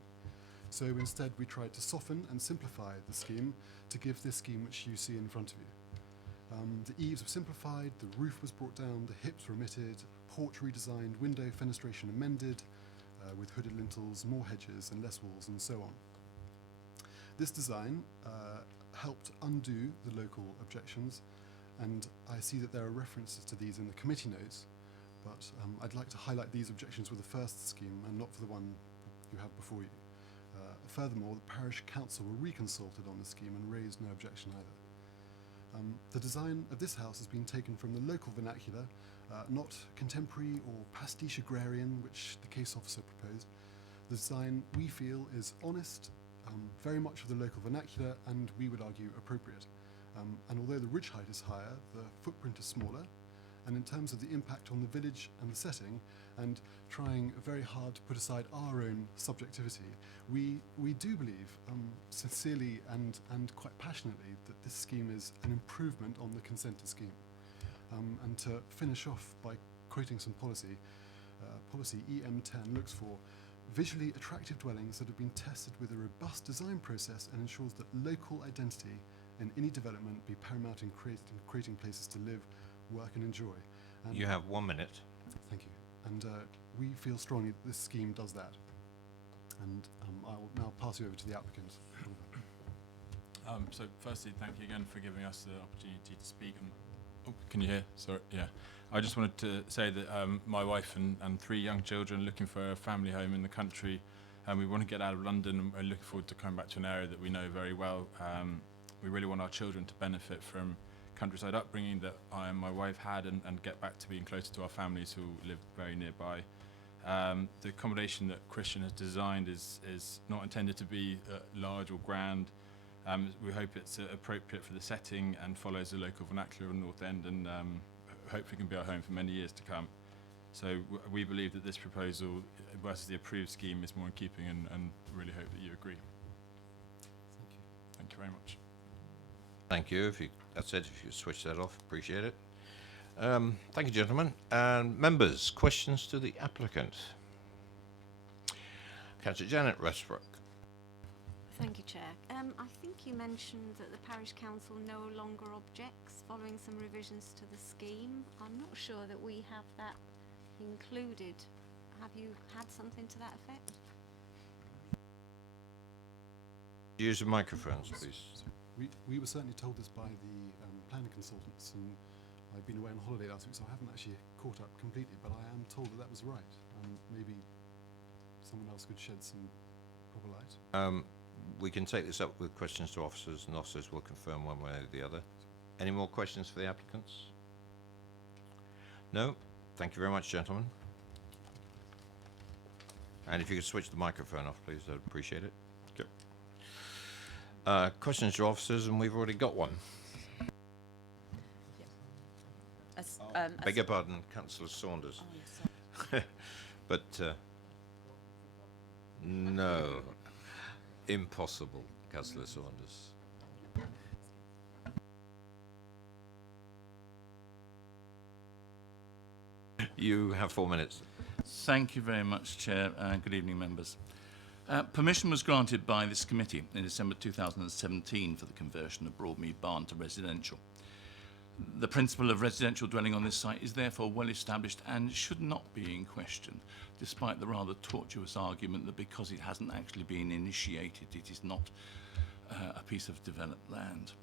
So instead we tried to soften and simplify the scheme to give this scheme which you see in front of you. The eaves were simplified, the roof was brought down, the hips were omitted, porch redesigned, window fenestration amended, with hooded lintels, more hedges and less walls, and so on. This design helped undo the local objections, and I see that there are references to these in the committee notes, but I'd like to highlight these objections with the first scheme and not for the one you have before you. Furthermore, the parish council were reconsulted on the scheme and raised no objection either. The design of this house has been taken from the local vernacular, not contemporary or pastiche agrarian, which the case officer proposed. The design, we feel, is honest, very much of the local vernacular, and we would argue appropriate. And although the ridge height is higher, the footprint is smaller, and in terms of the impact on the village and the setting, and trying very hard to put aside our own subjectivity, we do believe, sincerely and quite passionately, that this scheme is an improvement on the consented scheme. And to finish off by quoting some policy, policy EM10 looks for visually attractive dwellings that have been tested with a robust design process and ensures that local identity in any development be paramount in creating places to live, work and enjoy. And You have 1 minute. thank you. And we feel strongly that this scheme does that. And I will now pass you over to the applicant. So firstly, thank you again for giving us the opportunity to speak. And, oh, can you hear? Sorry, yeah. I just wanted to say that my wife and 3 young children are looking for a family home in the country, and we want to get out of London, and we're looking forward to coming back to an area that we know very well. We really want our children to benefit from countryside upbringing that I and my wife had, and get back to being closer to our families who live very nearby. The accommodation that Christian has designed is not intended to be large or grand. We hope it's appropriate for the setting and follows the local vernacular of North End, and hopefully can be our home for many years to come. So we believe that this proposal versus the approved scheme is more in keeping, and really hope that you agree. Thank you. Thank you very much. Thank you. That's it. If you switch that off, appreciate it. Thank you, gentlemen. And members, questions to the applicant? Councillor Janet Westbrook. Thank you, Chair. I think you mentioned that the Parish Council no longer objects following some revisions to the scheme. I'm not sure that we have that included. Have you had something to that effect? Use the microphones, please. We were certainly told this by the planning consultants, and I've been away on holiday last week, so I haven't actually caught up completely, but I am told that that was right. Maybe someone else could shed some proper light. We can take this up with questions to officers, and officers will confirm one way or the other. Any more questions for the applicants? No? Thank you very much, gentlemen. And if you could switch the microphone off, please, I'd appreciate it. Good. Questions to officers, and we've already got one. Beg your pardon, Councillor Saunders. Oh, yes, sorry. But, no. Impossible, Councillor Saunders. You have 4 minutes. Thank you very much, Chair. Good evening, members. Permission was granted by this committee in December 2017 for the conversion of Broadmead Barn to residential. The principle of residential dwelling on this site is therefore well established and should not be in question, despite the rather tortuous argument that because it hasn't actually been initiated, it is not a piece of developed land.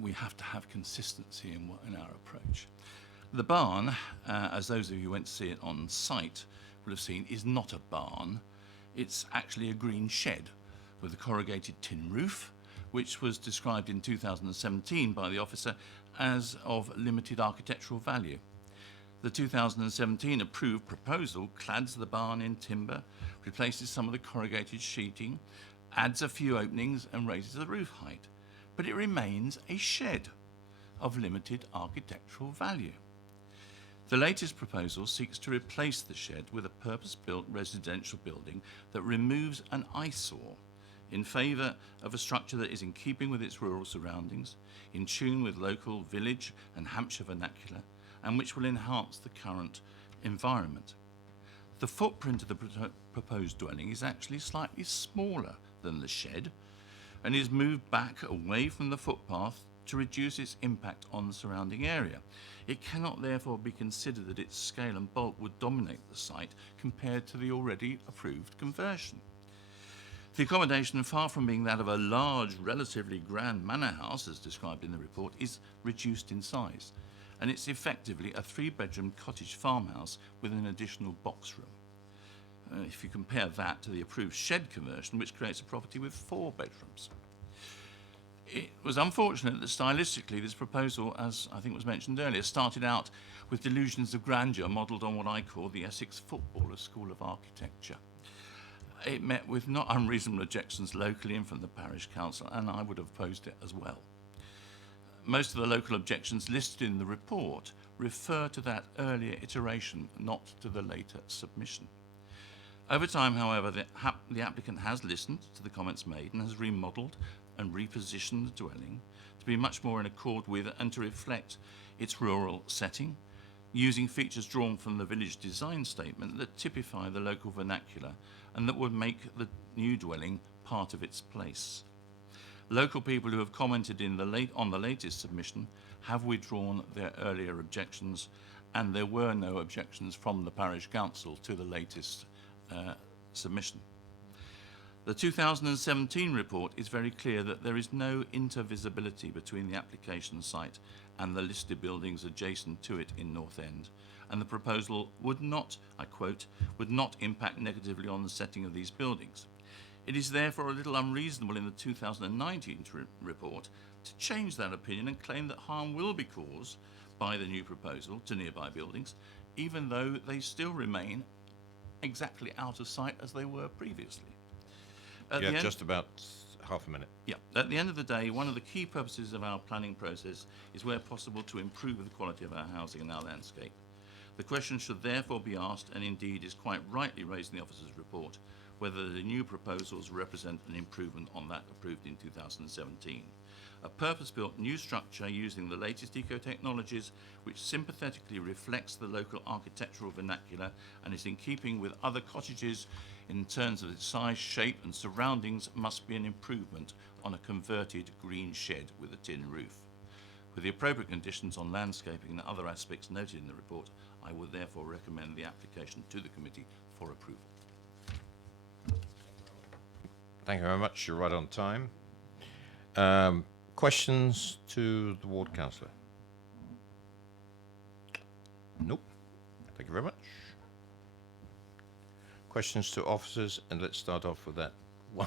We have to have consistency in our approach. The barn, as those of you who went to see it on site will have seen, is not a barn. It's actually a green shed with a corrugated tin roof, which was described in 2017 by the officer as of limited architectural value. The 2017 approved proposal clads the barn in timber, replaces some of the corrugated sheeting, adds a few openings and raises the roof height, but it remains a shed of limited architectural value. The latest proposal seeks to replace the shed with a purpose-built residential building that removes an eyesore in favour of a structure that is in keeping with its rural surroundings, in tune with local village and Hampshire vernacular, and which will enhance the current environment. The footprint of the proposed dwelling is actually slightly smaller than the shed and is moved back away from the footpath to reduce its impact on the surrounding area. It cannot therefore be considered that its scale and bulk would dominate the site compared to the already approved conversion. The accommodation, far from being that of a large, relatively grand manor house, as described in the report, is reduced in size, and it's effectively a 3-bedroom cottage farmhouse with an additional box room. If you compare that to the approved shed conversion, which creates a property with 4 bedrooms. It was unfortunate that stylistically this proposal, as I think was mentioned earlier, started out with delusions of grandeur modelled on what I call the Essex Footballers' School of Architecture. It met with not unreasonable objections locally and from the parish council, and I would have opposed it as well. Most of the local objections listed in the report refer to that earlier iteration, not to the later submission. Over time, however, the applicant has listened to the comments made and has remodelled and repositioned the dwelling to be much more in accord with and to reflect its rural setting, using features drawn from the village design statement that typify the local vernacular and that would make the new dwelling part of its place. Local people who have commented on the latest submission have withdrawn their earlier objections, and there were no objections from the parish council to the latest submission. The 2017 report is very clear that there is no intervisibility between the application site and the listed buildings adjacent to it in North End, and the proposal would not, I quote, would not impact negatively on the setting of these buildings. It is therefore a little unreasonable in the 2019 report to change that opinion and claim that harm will be caused by the new proposal to nearby buildings, even though they still remain exactly out of sight as they were previously. You have just about half a minute. Yeah. At the end of the day, one of the key purposes of our planning process is, where possible, to improve the quality of our housing and our landscape. The question should therefore be asked, and indeed is quite rightly raised in the officer's report, whether the new proposals represent an improvement on that approved in 2017. A purpose-built new structure using the latest eco-technologies, which sympathetically reflects the local architectural vernacular and is in keeping with other cottages in terms of its size, shape and surroundings, must be an improvement on a converted green shed with a tin roof. With the appropriate conditions on landscaping and other aspects noted in the report, I would therefore recommend the application to the committee for approval. Thank you very much. You're right on time. Questions to the ward councillor? Nope. Thank you very much. Questions to officers, and let's start off with that one.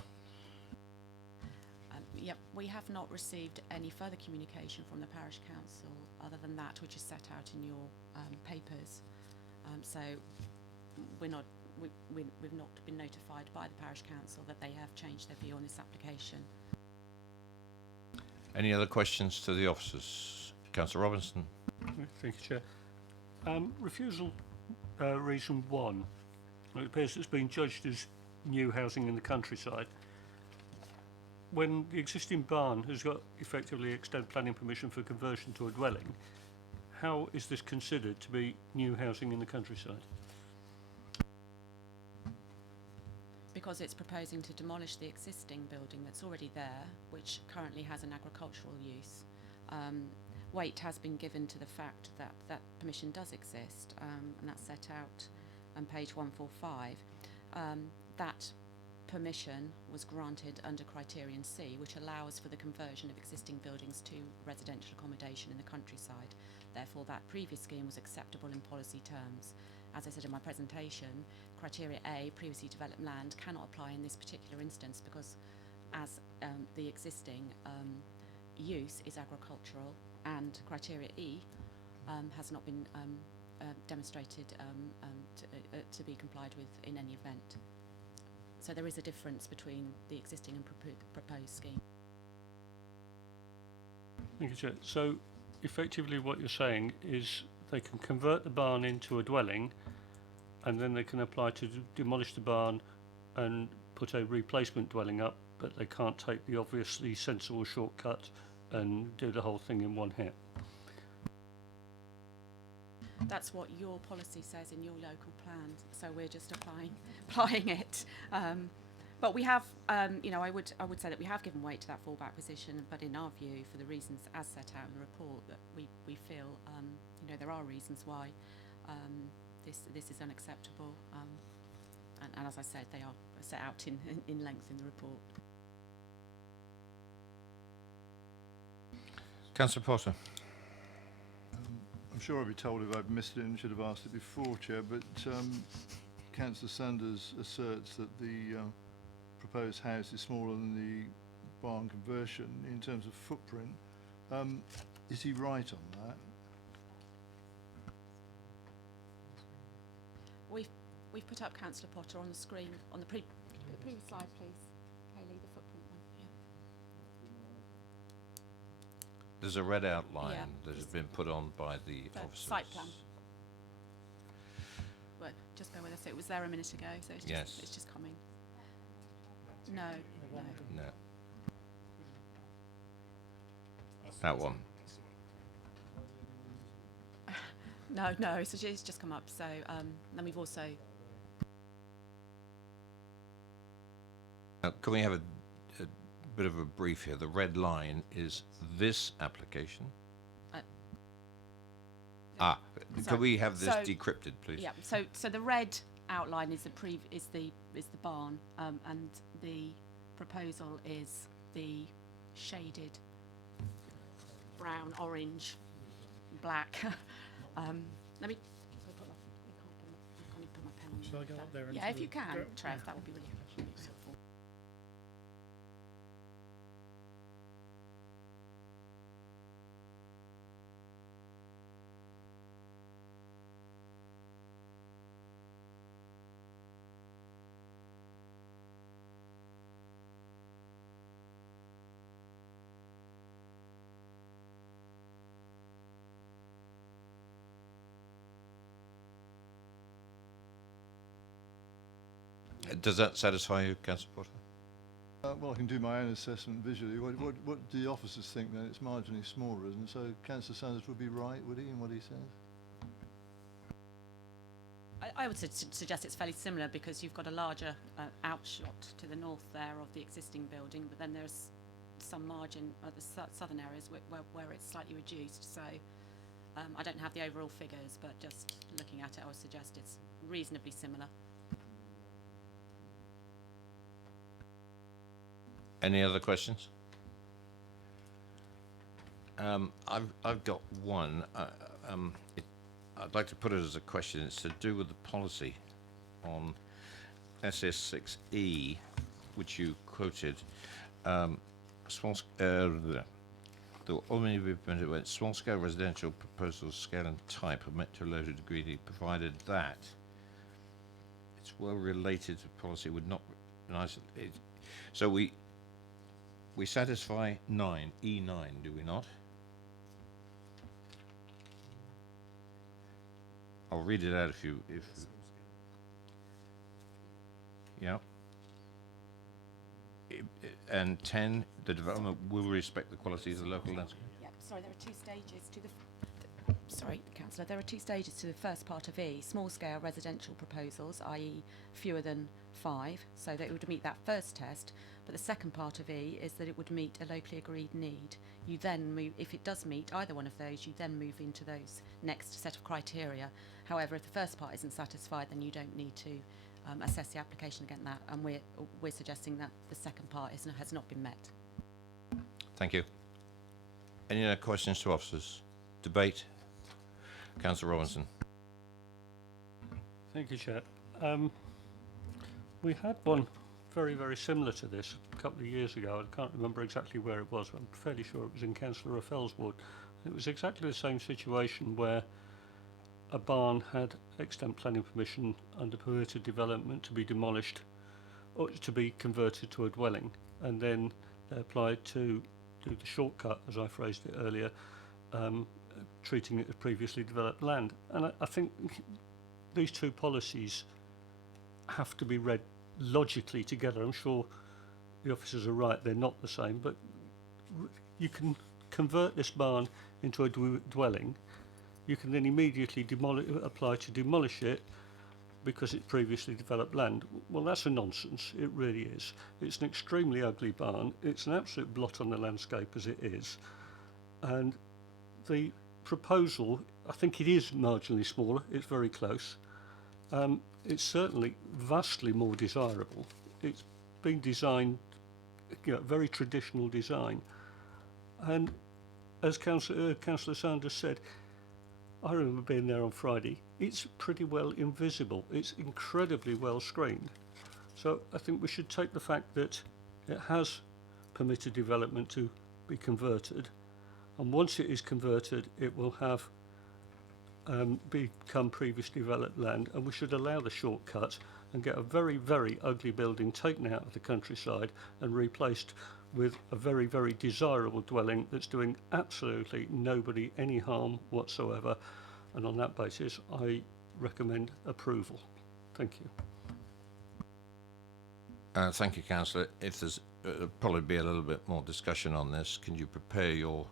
Yep, we have not received any further communication from the parish council other than that which is set out in your papers. So we've not been notified by the parish council that they have changed their view on this application. Any other questions to the officers? Councillor Robinson. Thank you, Chair. Refusal reason 1. It appears it's been judged as new housing in the countryside. When the existing barn has got effectively extended planning permission for conversion to a dwelling, how is this considered to be new housing in the countryside? Because it's proposing to demolish the existing building that's already there, which currently has an agricultural use. Weight has been given to the fact that that permission does exist, and that's set out on page 145. That permission was granted under criterion C, which allows for the conversion of existing buildings to residential accommodation in the countryside. Therefore, that previous scheme was acceptable in policy terms. As I said in my presentation, criteria A, previously developed land, cannot apply in this particular instance because as the existing use is agricultural, and criteria E has not been demonstrated to be complied with in any event. So there is a difference between the existing and proposed scheme. Thank you, Chair. So effectively what you're saying is they can convert the barn into a dwelling, and then they can apply to demolish the barn and put a replacement dwelling up, but they can't take the obviously sensible shortcut and do the whole thing in one hit. That's what your policy says in your local plan, so we're just applying it. But we have, I would say that we have given weight to that fallback position, but in our view, for the reasons as set out in the report, that we feel, there are reasons why this is unacceptable, and as I said, they are set out in length in the report. Councillor Potter. I'm sure I'll be told if I've missed it and should have asked it before, Chair, but Councillor Sanders asserts that the proposed house is smaller than the barn conversion in terms of footprint. Is he right on that? We've put up Councillor Potter on the screen on the previous slide, please. Hayley, the footprint one. Yeah. There's a red outline Yeah. that has been put on by the officers. Site plan. Well, just bear with us. It was there a minute ago, so it's just coming. No. No. That one. No, it's just come up. So then we've also Can we have a bit of a brief here? The red line is this application. So- Can we have this so- decrypted, please? Yeah. So the red outline is the barn, and the proposal is the shaded brown, orange, black. Let me. I can't even put my pen on. Shall I go up there and Yeah, sort if of you can, go- Trev, that would be really helpful. Does that satisfy you, Councillor Porter? Well, I can do my own assessment visually. What do the officers think then? It's marginally smaller, isn't it? So Councillor Sanders would be right, would he, in what he says? I would suggest it's fairly similar because you've got a larger outshot to the north there of the existing building, but then there's some margin at the southern areas where it's slightly reduced. So I don't have the overall figures, but just looking at it, I would suggest it's reasonably similar. Any other questions? I've got one. I'd like to put it as a question. It's to do with the policy on SS6E, which you quoted. The small-scale residential proposals scale and type are met to a low degree, provided that it's well related to policy would not. So we satisfy 9, E9, do we not? I'll read it out yeah. And 10, the development will respect the quality of the local landscape. Yeah, sorry, there are two stages to the. Sorry, Councillor, there are two stages to the first part of E. Small-scale residential proposals, i.e., fewer than 5, so that it would meet that first test. But the second part of E is that it would meet a locally agreed need. You then move, if it does meet either one of those, you then move into those next set of criteria. However, if the first part isn't satisfied, then you don't need to assess the application against that. And we're suggesting that the second part has not been met. Thank you. Any other questions to officers? Debate? Councillor Robinson. Thank you, Chair. We had one very, very similar to this a couple of years ago. I can't remember exactly where it was, but I'm fairly sure it was in Councillor Raffell's ward. It was exactly the same situation where a barn had extant planning permission under permitted development to be demolished or to be converted to a dwelling, and then they applied to do the shortcut, as I phrased it earlier, treating it as previously developed land. And I think these two policies have to be read logically together. I'm sure the officers are right, they're not the same, but you can convert this barn into a dwelling. You can then immediately apply to demolish it because it's previously developed land. Well, that's a nonsense, it really is. It's an extremely ugly barn. It's an absolute blot on the landscape as it is. And the proposal, I think it is marginally smaller, it's very close. It's certainly vastly more desirable. It's been designed, very traditional design. And as Councillor Sanders said, I remember being there on Friday, it's pretty well invisible. It's incredibly well screened. So I think we should take the fact that it has permitted development to be converted, and once it is converted, it will have become previously developed land, and we should allow the shortcut and get a very, very ugly building taken out of the countryside and replaced with a very, very desirable dwelling that's doing absolutely nobody any harm whatsoever. And on that basis, I recommend approval. Thank you. Thank you, Councillor. If there's probably be a little bit more discussion on this, can you prepare your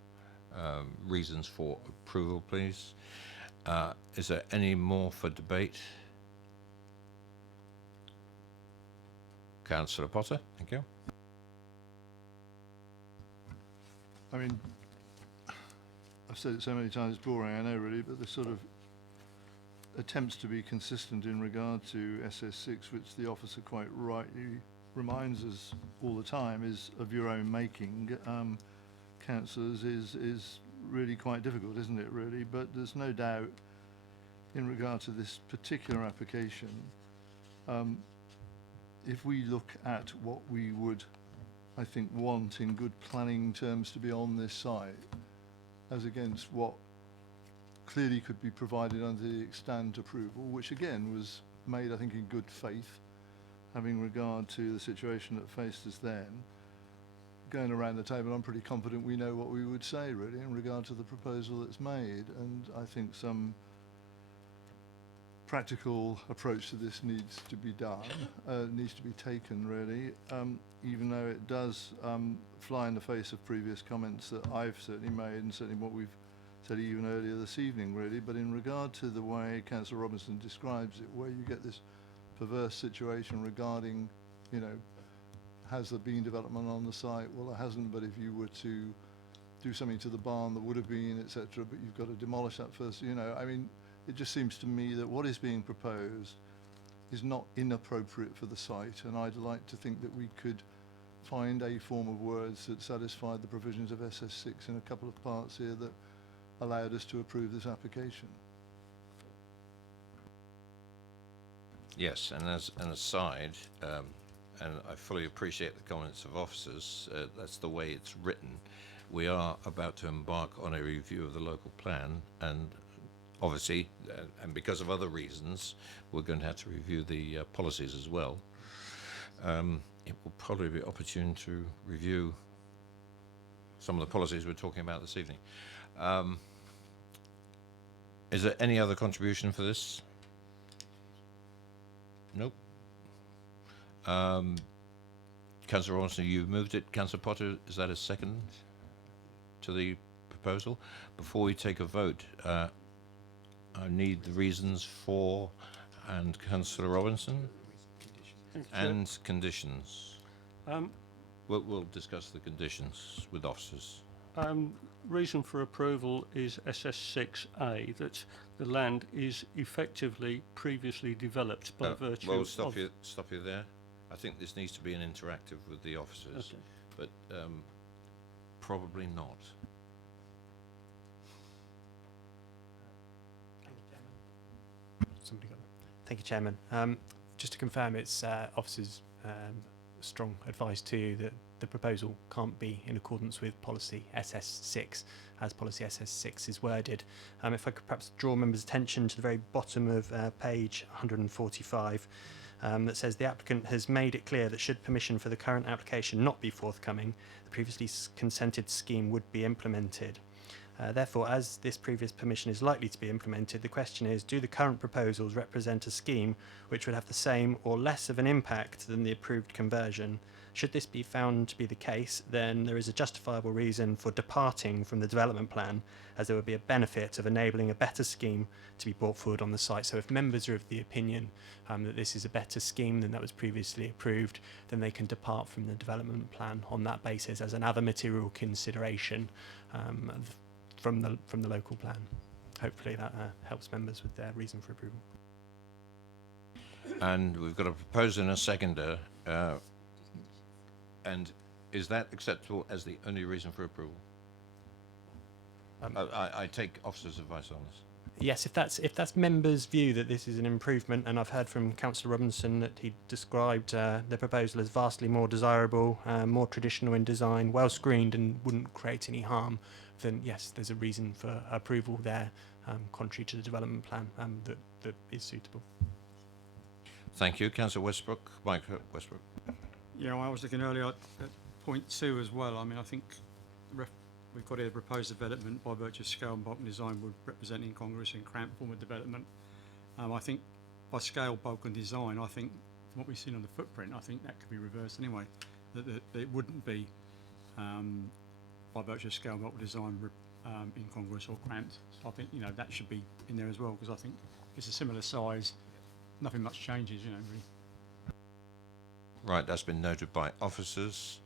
reasons for approval, please? Is there any more for debate? Councillor Potter, thank you. I mean, I've said it so many times, it's boring, I know really, but the sort of attempts to be consistent in regard to SS6, which the officer quite rightly reminds us all the time is of your own making, councillors, is really quite difficult, isn't it, really? But there's no doubt in regard to this particular application, if we look at what we would, I think, want in good planning terms to be on this site, as against what clearly could be provided under the extant approval, which again was made, I think, in good faith, having regard to the situation that faced us then. Going around the table, I'm pretty confident we know what we would say, really, in regard to the proposal that's made, and I think some practical approach to this needs to be done, needs to be taken, really, even though it does fly in the face of previous comments that I've certainly made, and certainly what we've said even earlier this evening, really. But in regard to the way Councillor Robinson describes it, where you get this perverse situation regarding, you know, has there been development on the site? Well, there hasn't, but if you were to do something to the barn, there would have been, etc., but you've got to demolish that first, you know, I mean, it just seems to me that what is being proposed is not inappropriate for the site, and I'd like to think that we could find a form of words that satisfied the provisions of SS6 in a couple of parts here that allowed us to approve this application. Yes, and as an aside, and I fully appreciate the comments of officers, that's the way it's written. We are about to embark on a review of the local plan, and obviously, and because of other reasons, we're going to have to review the policies as well. It will probably be opportune to review some of the policies we're talking about this evening. Is there any other contribution for this? Nope. Councillor Rawlinson, you moved it. Councillor Potter, is that a second to the proposal? Before we take a vote, I need the reasons for, and Councillor Robinson, and conditions. We'll discuss the conditions with officers. Reason for approval is SS6A, that the land is effectively previously developed by virtue well, of... stop you there. I think this needs to be an interactive with the officers, Okay. but probably not. Somebody got that. Thank you, Chairman. Just to confirm, it's officers' strong advice to you that the proposal can't be in accordance with policy SS6, as policy SS6 is worded. If I could perhaps draw members' attention to the very bottom of page 145, that says the applicant has made it clear that should permission for the current application not be forthcoming, the previously consented scheme would be implemented. Therefore, as this previous permission is likely to be implemented, the question is, do the current proposals represent a scheme which would have the same or less of an impact than the approved conversion? Should this be found to be the case, then there is a justifiable reason for departing from the development plan, as there would be a benefit of enabling a better scheme to be brought forward on the site. So if members are of the opinion that this is a better scheme than that was previously approved, then they can depart from the development plan on that basis as another material consideration from the local plan. Hopefully that helps members with their reason for approval. And we've got a proposer and a seconder. And is that acceptable as the only reason for approval? I take officers' advice on this. Yes, if that's members' view that this is an improvement, and I've heard from Councillor Robinson that he described the proposal as vastly more desirable, more traditional in design, well screened, and wouldn't create any harm, then yes, there's a reason for approval there, contrary to the development plan, that is suitable. Thank you. Councillor Westbrook. Mike Westbrook. Yeah, I was looking earlier at point 2 as well. I mean, I think we've got here proposed development by virtue of scale and bulk and design would represent incongruous and cramped form of development. I think by scale, bulk and design, I think from what we've seen on the footprint, I think that could be reversed anyway. That it wouldn't be by virtue of scale and bulk and design incongruous or cramped. So I think, you know, that should be in there as well, because I think it's a similar size, nothing much changes, you know, really. Right, that's been noted by officers.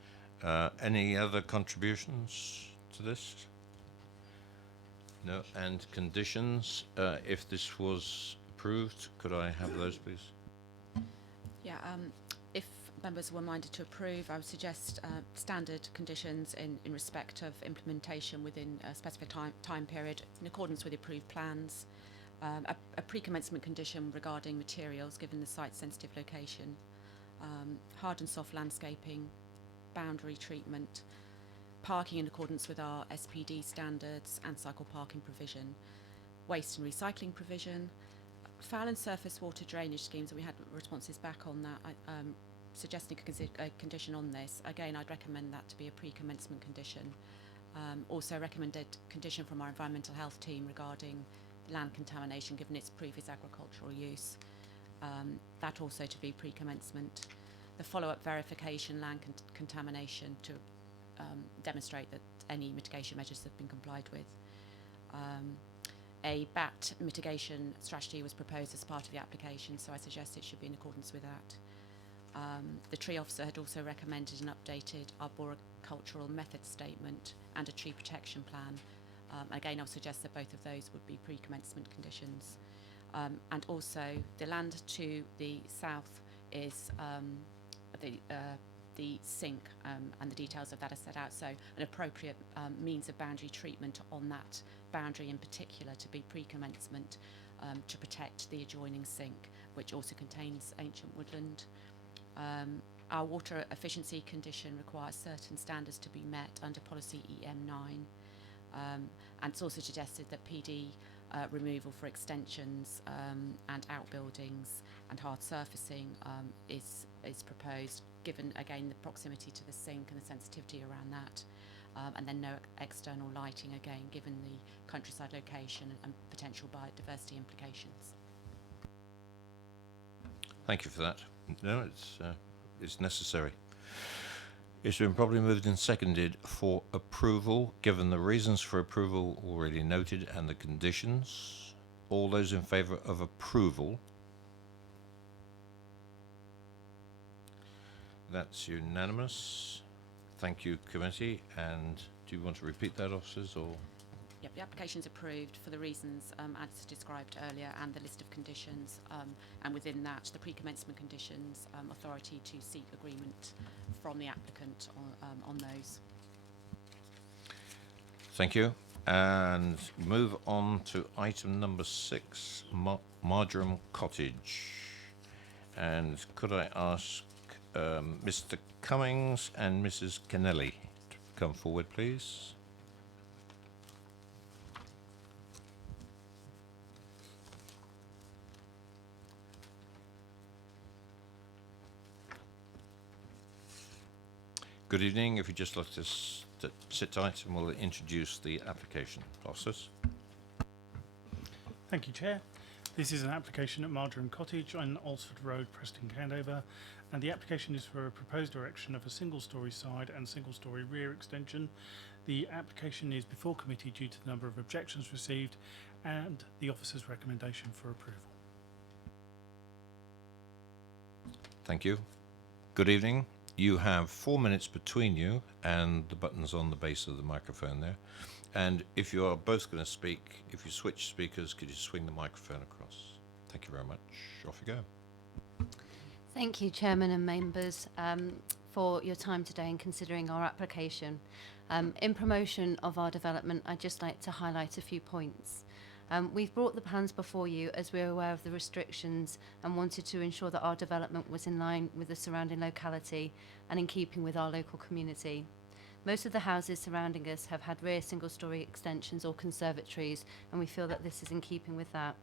Any other contributions to this? No, and conditions, if this was approved, could I have those, please? Yeah, if members were minded to approve, I would suggest standard conditions in respect of implementation within a specific time period in accordance with the approved plans, a pre-commencement condition regarding materials given the site-sensitive location, hard and soft landscaping, boundary treatment, parking in accordance with our SPD standards and cycle parking provision, waste and recycling provision, foul and surface water drainage schemes, and we had responses back on that, suggesting a condition on this. Again, I'd recommend that to be a pre-commencement condition. Also a recommended condition from our environmental health team regarding land contamination given its previous agricultural use. That also to be pre-commencement. The follow-up verification land contamination to demonstrate that any mitigation measures have been complied with. A bat mitigation strategy was proposed as part of the application, so I suggest it should be in accordance with that. The tree officer had also recommended an updated arboricultural method statement and a tree protection plan. Again, I'll suggest that both of those would be pre-commencement conditions. And also, the land to the south is the sink, and the details of that are set out. So an appropriate means of boundary treatment on that boundary in particular to be pre-commencement to protect the adjoining sink, which also contains ancient woodland. Our water efficiency condition requires certain standards to be met under policy EM9. And it's also suggested that PD removal for extensions and outbuildings and hard surfacing is proposed, given again the proximity to the sink and the sensitivity around that, and then no external lighting again, given the countryside location and potential biodiversity implications. Thank you for that. No, it's necessary. It's been probably moved and seconded for approval, given the reasons for approval already noted and the conditions. All those in favour of approval? That's unanimous. Thank you, committee. And do you want to repeat that, officers, or? Yep, the application's approved for the reasons as described earlier, and the list of conditions, and within that, the pre-commencement conditions, authority to seek agreement from the applicant on those. Thank you. And move on to item number 6, Marjoram Cottage. And could I ask Mr. Cummings and Mrs. Kennelly to come forward, please? Good evening. If you just let us sit tight and we'll introduce the application. Officers. Thank you, Chair. This is an application at Marjoram Cottage on Alsford Road, Preston, Candover, and the application is for a proposed erection of a single-storey side and single-storey rear extension. The application is before committee due to the number of objections received and the officer's recommendation for approval. Thank you. Good evening. You have 4 minutes between you and the buttons on the base of the microphone there. And if you are both going to speak, if you switch speakers, could you swing the microphone across? Thank you very much. Off you go. Thank you, Chairman and members, for your time today in considering our application. In promotion of our development, I'd just like to highlight a few points. We've brought the plans before you as we're aware of the restrictions and wanted to ensure that our development was in line with the surrounding locality and in keeping with our local community. Most of the houses surrounding us have had rear single-storey extensions or conservatories, and we feel that this is in keeping with that.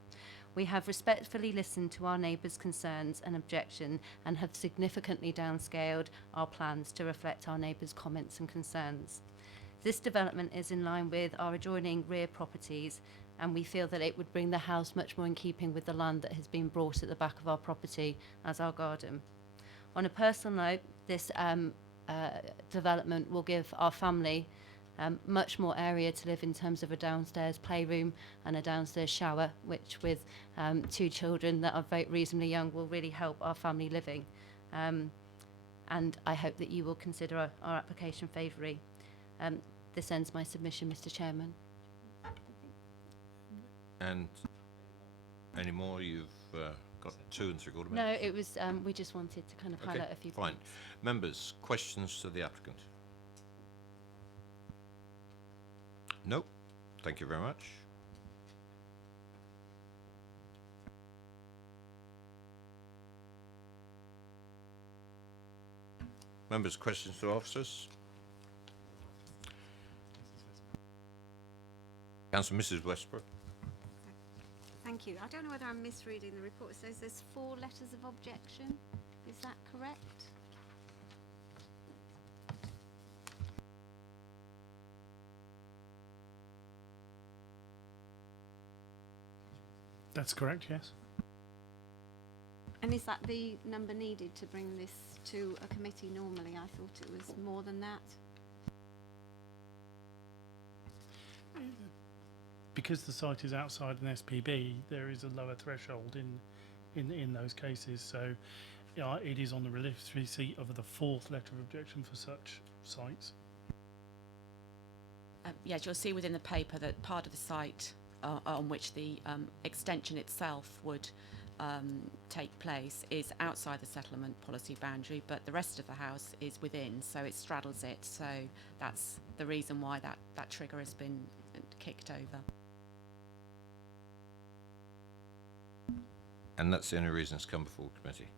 We have respectfully listened to our neighbours' concerns and objection and have significantly downscaled our plans to reflect our neighbours' comments and concerns. This development is in line with our adjoining rear properties, and we feel that it would bring the house much more in keeping with the land that has been brought at the back of our property as our garden. On a personal note, this development will give our family much more area to live in terms of a downstairs playroom and a downstairs shower, which with 2 children that are very reasonably young will really help our family living. And I hope that you will consider our application favourably. This ends my submission, Mr. Chairman. And any more? You've got 2 3/4 minutes. No, it was, we just wanted to kind of highlight a few fine. points. Members, questions to the applicant? Nope. Thank you very much. Members, questions to officers? Councillor Mrs. Westbrook. Thank you. I don't know whether I'm misreading the report. It says there's 4 letters of objection. Is that correct? That's correct, yes. And is that the number needed to bring this to a committee normally? I thought it was more than that. Because the site is outside an SPB, there is a lower threshold in those cases. So it is on the receipt of the 4th letter of objection for such sites. Yes, you'll see within the paper that part of the site on which the extension itself would take place is outside the settlement policy boundary, but the rest of the house is within, so it straddles it. So that's the reason why that trigger has been kicked over. And that's the only reason it's come before committee.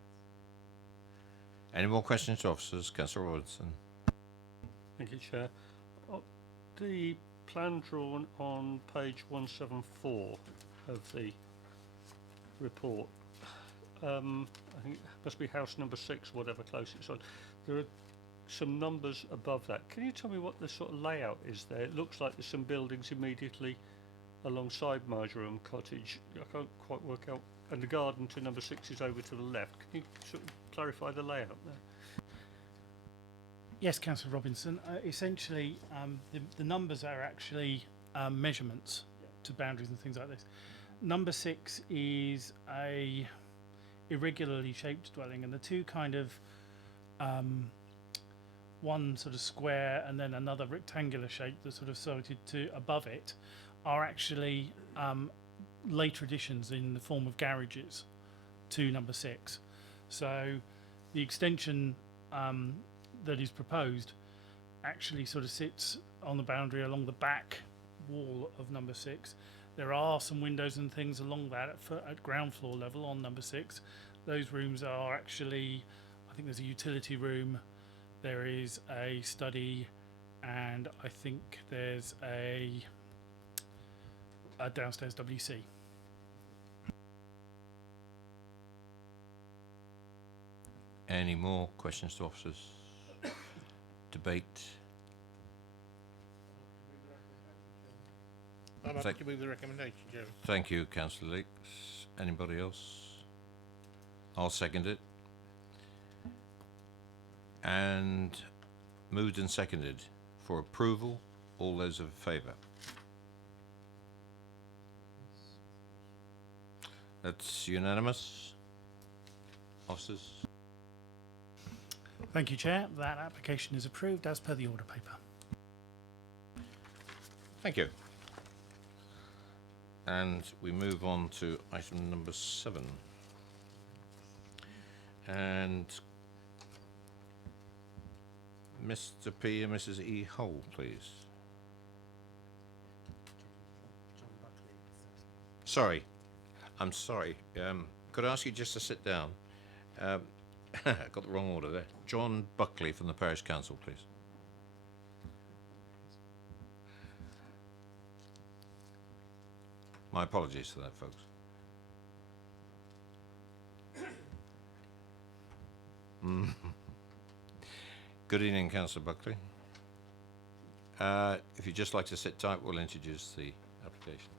Any more questions to officers? Councillor Robertson. Thank you, Chair. The plan drawn on page 174 of the report, I think it must be house number 6, whatever close it's on. There are some numbers above that. Can you tell me what the sort of layout is there? It looks like there's some buildings immediately alongside Marjoram Cottage. I can't quite work out. And the garden to number 6 is over to the left. Can you sort of clarify the layout there? Yes, Councillor Robinson. Essentially, the numbers are actually measurements to boundaries and things like this. Number 6 is a irregularly shaped dwelling, and the 2 kind of one sort of square and then another rectangular shape that's sort of sited to above it are actually later additions in the form of garages to number 6. So the extension that is proposed actually sort of sits on the boundary along the back wall of number 6. There are some windows and things along that at ground floor level on number 6. Those rooms are actually, I think there's a utility room, there is a study, and I think there's a downstairs WC. Any more questions to officers? Debate? I'd like Thank- to move the recommendation, Chairman. Thank you, Councillor Leeks. Anybody else? I'll second it. And moved and seconded for approval. All those in favour? That's unanimous. Officers? Thank you, Chair. That application is approved as per the order paper. Thank you. And we move on to item number 7. And Mr. P and Mrs. E. Hull, please. Sorry. I'm sorry. Could I ask you just to sit down? Got the wrong order there. John Buckley from the Parish Council, please. My apologies for that, folks. Good evening, Councillor Buckley. If you'd just like to sit tight, we'll introduce the application.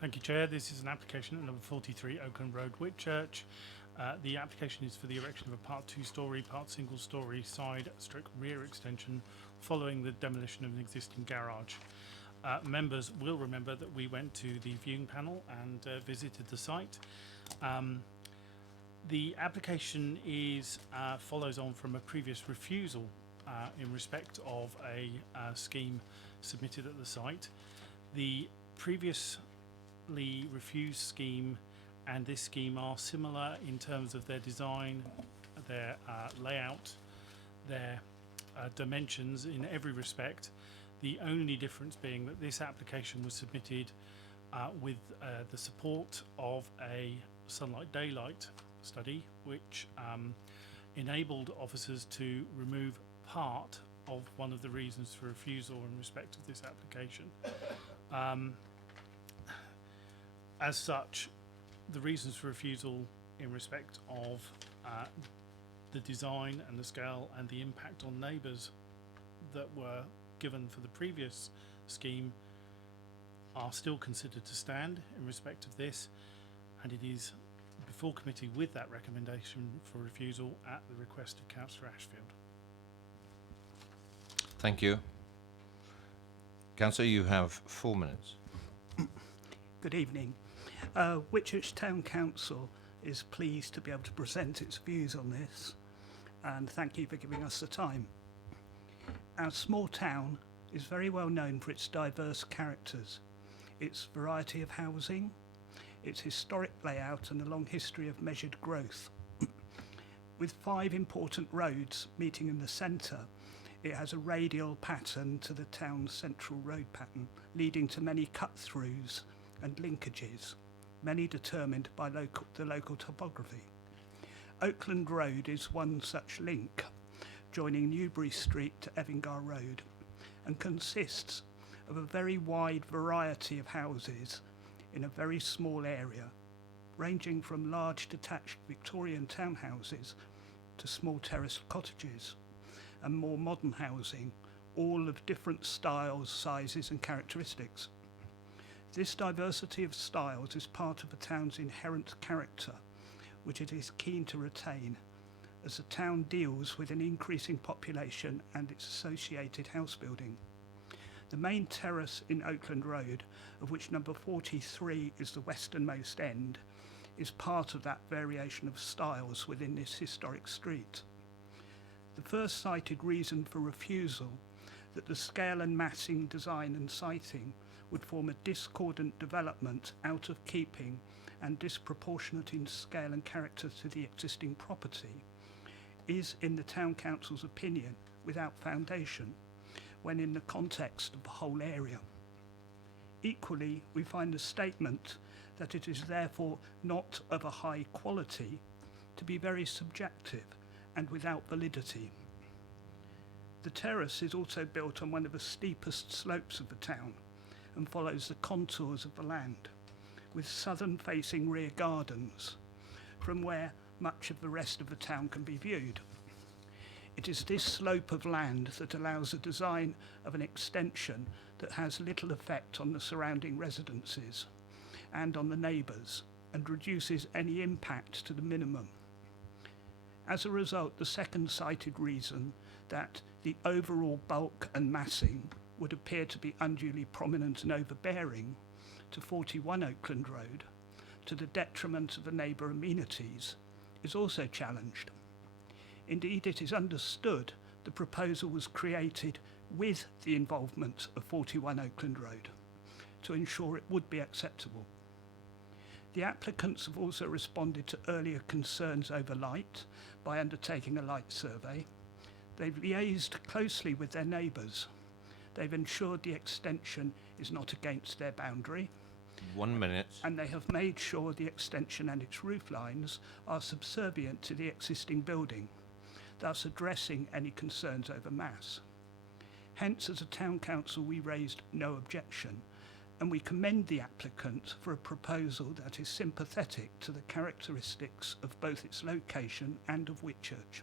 Thank you, Chair. This is an application at number 43 Oakham Road, Whitchurch. The application is for the erection of a part 2-storey, part single-storey side/rear extension following the demolition of an existing garage. Members will remember that we went to the viewing panel and visited the site. The application follows on from a previous refusal in respect of a scheme submitted at the site. The previously refused scheme and this scheme are similar in terms of their design, their layout, their dimensions in every respect. The only difference being that this application was submitted with the support of a sunlight daylight study, which enabled officers to remove part of one of the reasons for refusal in respect of this application. As such, the reasons for refusal in respect of the design and the scale and the impact on neighbours that were given for the previous scheme are still considered to stand in respect of this, and it is before committee with that recommendation for refusal at the request of Councillor Ashfield. Thank you. Councillor, you have 4 minutes. Good evening. Whitchurch Town Council is pleased to be able to present its views on this, and thank you for giving us the time. Our small town is very well known for its diverse characters, its variety of housing, its historic layout and a long history of measured growth. With 5 important roads meeting in the centre, it has a radial pattern to the town's central road pattern, leading to many cut-throughs and linkages, many determined by the local topography. Oakland Road is one such link, joining Newbury Street to Evingar Road, and consists of a very wide variety of houses in a very small area, ranging from large detached Victorian townhouses to small terraced cottages and more modern housing, all of different styles, sizes and characteristics. This diversity of styles is part of a town's inherent character, which it is keen to retain, as the town deals with an increasing population and its associated house building. The main terrace in Oakland Road, of which number 43 is the westernmost end, is part of that variation of styles within this historic street. The first cited reason for refusal, that the scale and massing, design and siting would form a discordant development out of keeping and disproportionate in scale and character to the existing property, is, in the Town Council's opinion, without foundation, when in the context of the whole area. Equally, we find the statement that it is therefore not of a high quality to be very subjective and without validity. The terrace is also built on one of the steepest slopes of the town and follows the contours of the land, with southern-facing rear gardens, from where much of the rest of the town can be viewed. It is this slope of land that allows the design of an extension that has little effect on the surrounding residences and on the neighbours, and reduces any impact to the minimum. As a result, the second cited reason, that the overall bulk and massing would appear to be unduly prominent and overbearing to 41 Oakland Road, to the detriment of the neighbour amenities, is also challenged. Indeed, it is understood the proposal was created with the involvement of 41 Oakland Road to ensure it would be acceptable. The applicants have also responded to earlier concerns over light by undertaking a light survey. They've liaised closely with their neighbours. They've ensured the extension is not against their boundary. 1 minute. And they have made sure the extension and its roof lines are subservient to the existing building, thus addressing any concerns over mass. Hence, as a town council, we raised no objection, and we commend the applicant for a proposal that is sympathetic to the characteristics of both its location and of Whitchurch.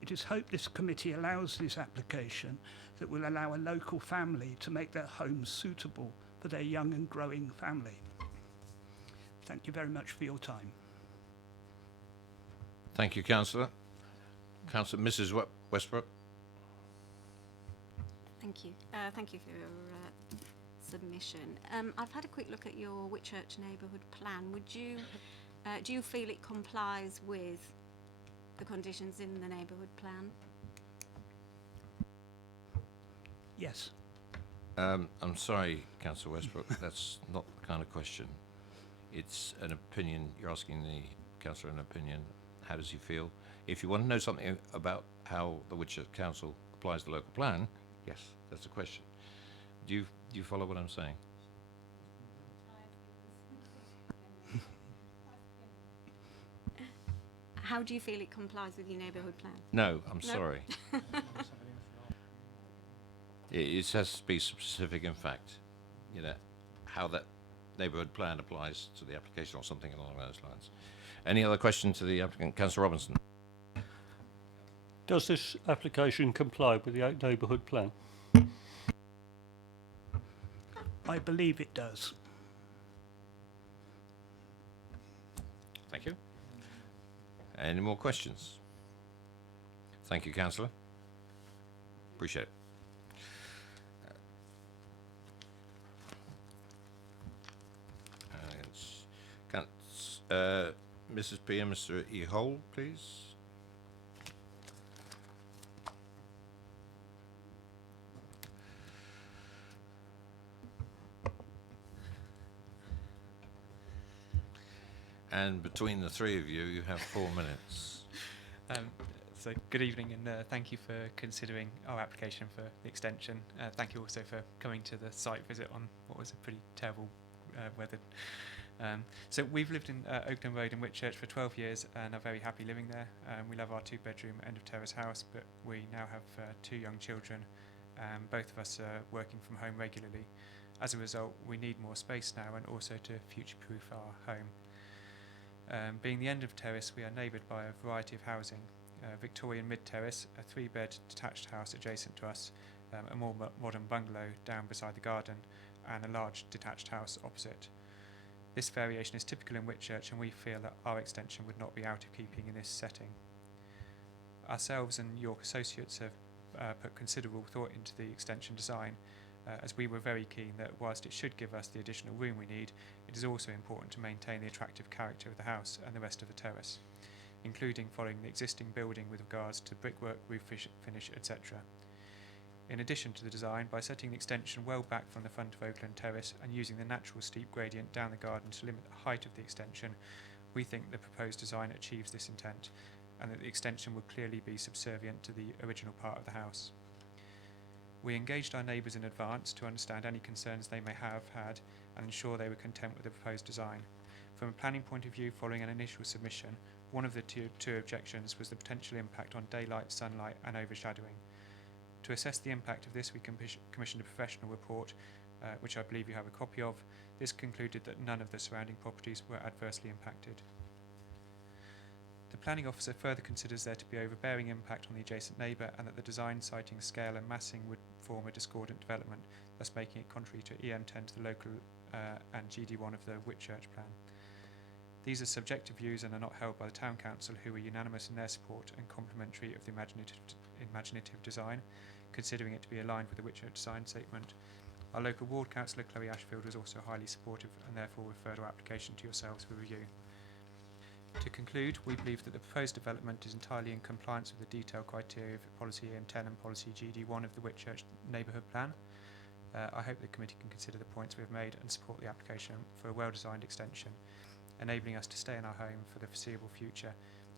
It is hoped this committee allows this application that will allow a local family to make their homes suitable for their young and growing family. Thank you very much for your time. Thank you, Councillor. Councillor Mrs. Westbrook. Thank you. Thank you for your submission. I've had a quick look at your Whitchurch neighbourhood plan. Would you, do you feel it complies with the conditions in the neighbourhood plan? Yes. I'm sorry, Councillor Westbrook, that's not the kind of question. It's an opinion. You're asking the councillor an opinion. How does he feel? If you want to know something about how the Whitchurch Council applies the local plan, yes, that's the question. Do you follow what I'm saying? How do you feel it complies with your neighbourhood plan? No, I'm No? sorry. It has to be specific, in fact, you know, how that neighbourhood plan applies to the application or something along those lines. Any other question to the applicant? Councillor Robinson. Does this application comply with the neighbourhood plan? I believe it does. Thank you. Any more questions? Thank you, Councillor. Appreciate it. Mrs. P and Mr. E. Hole, please. And between the three of you, you have 4 minutes. So good evening, and thank you for considering our application for the extension. Thank you also for coming to the site visit on what was a pretty terrible weather. So we've lived in Oakland Road in Whitchurch for 12 years and are very happy living there. We love our 2-bedroom end of terrace house, but we now have 2 young children. Both of us are working from home regularly. As a result, we need more space now and also to future-proof our home. Being the end of terrace, we are neighboured by a variety of housing. Victorian mid-terrace, a 3-bed detached house adjacent to us, a more modern bungalow down beside the garden, and a large detached house opposite. This variation is typical in Whitchurch, and we feel that our extension would not be out of keeping in this setting. Ourselves and York Associates have put considerable thought into the extension design, as we were very keen that whilst it should give us the additional room we need, it is also important to maintain the attractive character of the house and the rest of the terrace, including following the existing building with regards to brickwork, roof finish, etc. In addition to the design, by setting the extension well back from the front of Oakland Terrace and using the natural steep gradient down the garden to limit the height of the extension, we think the proposed design achieves this intent, and that the extension will clearly be subservient to the original part of the house. We engaged our neighbours in advance to understand any concerns they may have had and ensure they were content with the proposed design. From a planning point of view, following an initial submission, one of the two objections was the potential impact on daylight, sunlight and overshadowing. To assess the impact of this, we commissioned a professional report, which I believe you have a copy of. This concluded that none of the surrounding properties were adversely impacted. The planning officer further considers there to be overbearing impact on the adjacent neighbour and that the design, siting, scale and massing would form a discordant development, thus making it contrary to EM10 to the local and GD1 of the Whitchurch plan. These are subjective views and are not held by the Town Council, who are unanimous in their support and complimentary of the imaginative design, considering it to be aligned with the Whitchurch design statement. Our local ward councillor, Chloe Ashfield, was also highly supportive and therefore referred our application to yourselves for review. To conclude, we believe that the proposed development is entirely in compliance with the detailed criteria of policy EM10 and policy GD1 of the Whitchurch neighbourhood plan. I hope the committee can consider the points we have made and support the application for a well-designed extension, enabling us to stay in our home for the foreseeable future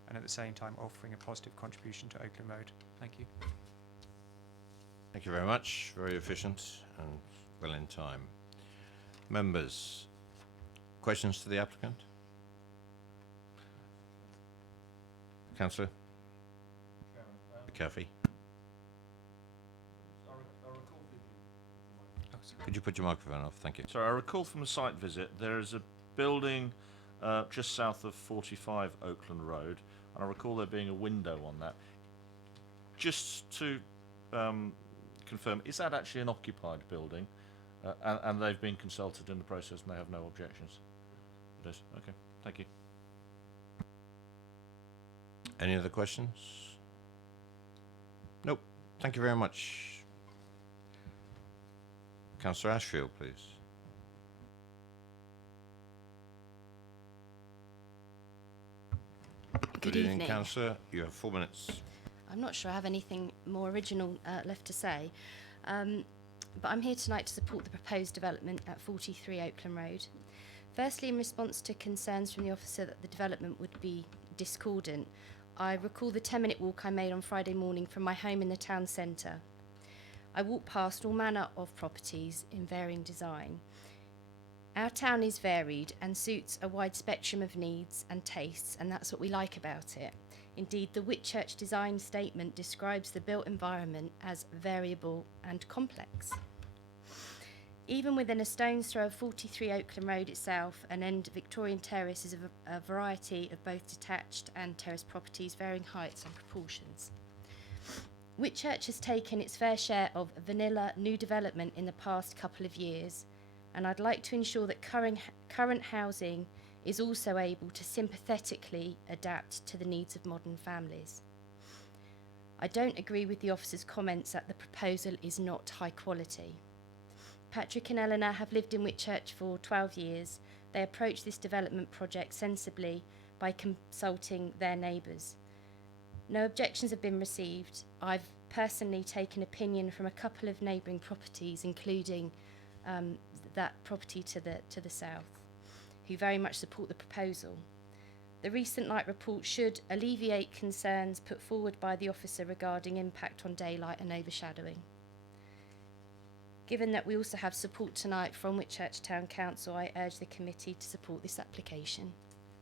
and at the same time offering a positive contribution to Oakland Road. Thank you. Thank you very much. Very efficient and well in time. Members, questions to the applicant? Councillor? McAfee? Could you put your microphone off? Thank you. Sorry, I recall from a site visit there is a building just south of 45 Oakland Road, and I recall there being a window on that. Just to confirm, is that actually an occupied building? And they've been consulted in the process and they have no objections? It is? Okay, thank you. Any other questions? Nope. Thank you very much. Councillor Ashfield, please. Good evening. Councillor. You have 4 minutes. I'm not sure I have anything more original left to say, but I'm here tonight to support the proposed development at 43 Oakland Road. Firstly, in response to concerns from the officer that the development would be discordant, I recall the 10-minute walk I made on Friday morning from my home in the town centre. I walked past all manner of properties in varying design. Our town is varied and suits a wide spectrum of needs and tastes, and that's what we like about it. Indeed, the Whitchurch design statement describes the built environment as variable and complex. Even within a stone's throw of 43 Oakland Road itself, an end Victorian terrace is a variety of both detached and terraced properties, varying heights and proportions. Whitchurch has taken its fair share of vanilla new development in the past couple of years, and I'd like to ensure that current housing is also able to sympathetically adapt to the needs of modern families. I don't agree with the officer's comments that the proposal is not high quality. Patrick and Eleanor have lived in Whitchurch for 12 years. They approached this development project sensibly by consulting their neighbours. No objections have been received. I've personally taken opinion from a couple of neighbouring properties, including that property to the south, who very much support the proposal. The recent night report should alleviate concerns put forward by the officer regarding impact on daylight and overshadowing. Given that we also have support tonight from Whitchurch Town Council, I urge the committee to support this application.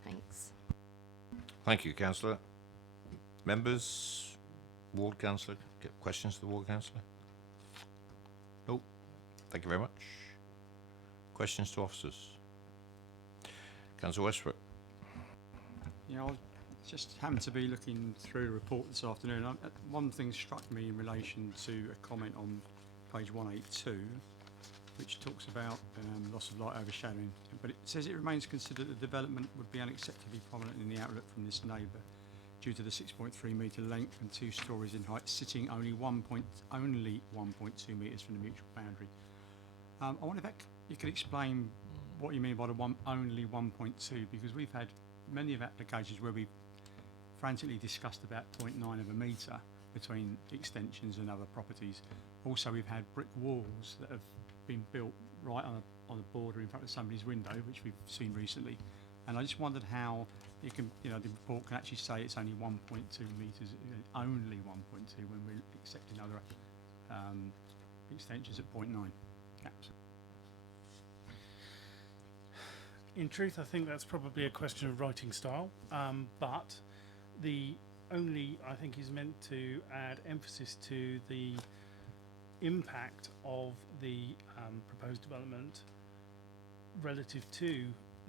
Thanks. Thank you, Councillor. Members, Ward Councillor, questions to the Ward Councillor? Nope. Thank you very much. Questions to officers? Councillor Westbrook. Yeah, I just happened to be looking through the report this afternoon. One thing struck me in relation to a comment on page 182, which talks about loss of light overshadowing. But it says it remains considered that the development would be unacceptably prominent in the outlook from this neighbour due to the 6.3 metre length and 2 storeys in height, sitting only 1.2 metres from the mutual boundary. I wonder if you could explain what you mean by the only 1.2, because we've had many of applications where we've frantically discussed about 0.9 of a metre between extensions and other properties. Also, we've had brick walls that have been built right on a border in front of somebody's window, which we've seen recently. And I just wondered how you can, the report can actually say it's only 1.2 metres, only 1.2, when we're accepting other extensions at 0.9 caps. In truth, I think that's probably a question of writing style, but the only, I think, is meant to add emphasis to the impact of the proposed development relative to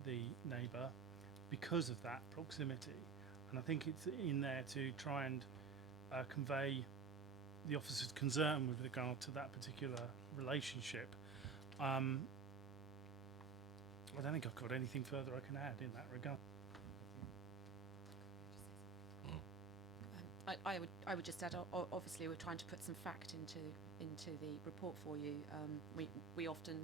the neighbour because of that proximity. And I think it's in there to try and convey the officer's concern with regard to that particular relationship. I don't think I've got anything further I can add in that regard. I would just add, obviously we're trying to put some fact into the report for you. We often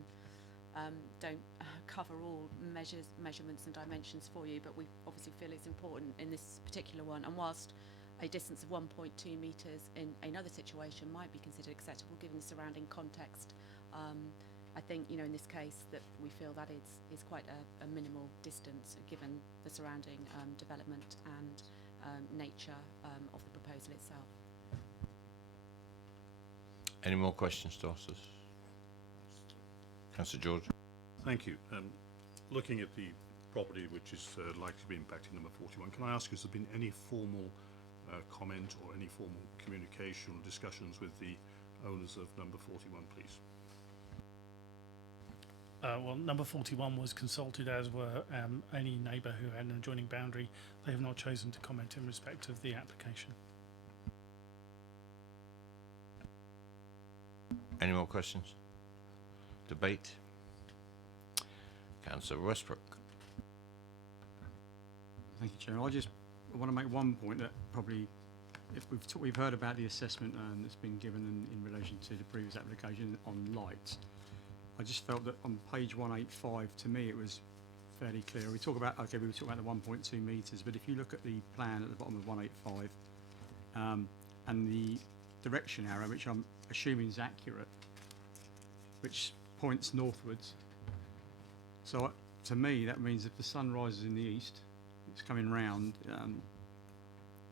don't cover all measurements and dimensions for you, but we obviously feel it's important in this particular one. And whilst a distance of 1.2 metres in another situation might be considered acceptable given the surrounding context, I think, in this case that we feel that is quite a minimal distance given the surrounding development and nature of the proposal itself. Any more questions to officers? Councillor George. Thank you. Looking at the property which is likely to be impacting number 41, can I ask, has there been any formal comment or any formal communication or discussions with the owners of number 41, please? Well, number 41 was consulted, as were any neighbour who had an adjoining boundary. They have not chosen to comment in respect of the application. Any more questions? Debate? Councillor Westbrook. Thank you, Chair. I just I want to make one point that probably, if we've heard about the assessment that's been given in relation to the previous application on lights. I just felt that on page 185, to me, it was fairly clear. We were talking about the 1.2 metres, but if you look at the plan at the bottom of 185, and the direction arrow, which I'm assuming is accurate, which points northwards. So to me, that means if the sun rises in the east, it's coming round.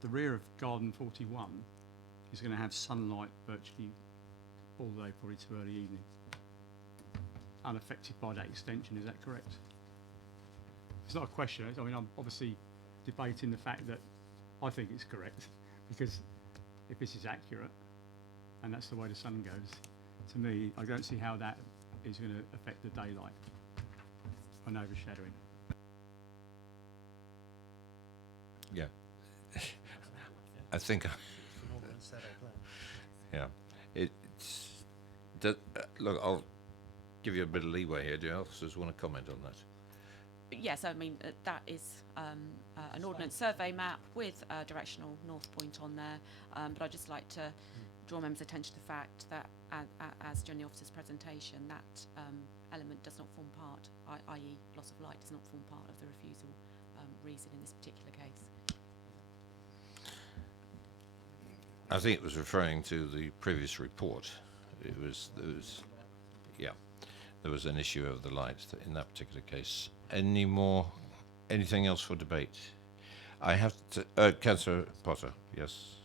The rear of Garden 41 is going to have sunlight virtually all day, probably to early evening, unaffected by that extension. Is that correct? It's not a question. I mean, I'm obviously debating the fact that I think it's correct, because if this is accurate and that's the way the sun goes, to me, I don't see how that is going to affect the daylight and overshadowing. Yeah. I think. Yeah. Look, I'll give you a bit of leeway here. Do you officers want to comment on that? Yes, I mean, that is an ordnance survey map with a directional north point on there, but I'd just like to draw members' attention to the fact that, as during the officer's presentation, that element does not form part, i.e. loss of light does not form part of the refusal reason in this particular case. I think it was referring to the previous report. There was an issue of the light in that particular case. Anything else for debate? I have to, Councillor Potter, yes.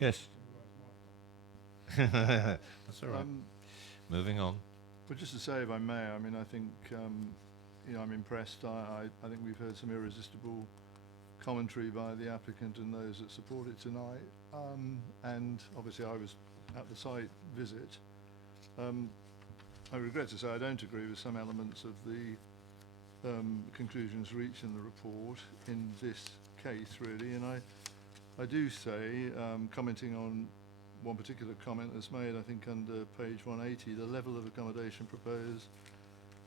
Yes. That's all right. Moving on. But just to say, if I may, I mean, I think, I'm impressed. I think we've heard some irresistible commentary by the applicant and those that support it tonight. And obviously I was at the site visit. I regret to say I don't agree with some elements of the conclusions reached in the report in this case, really. And I do say, commenting on one particular comment that's made, I think under page 180, the level of accommodation proposed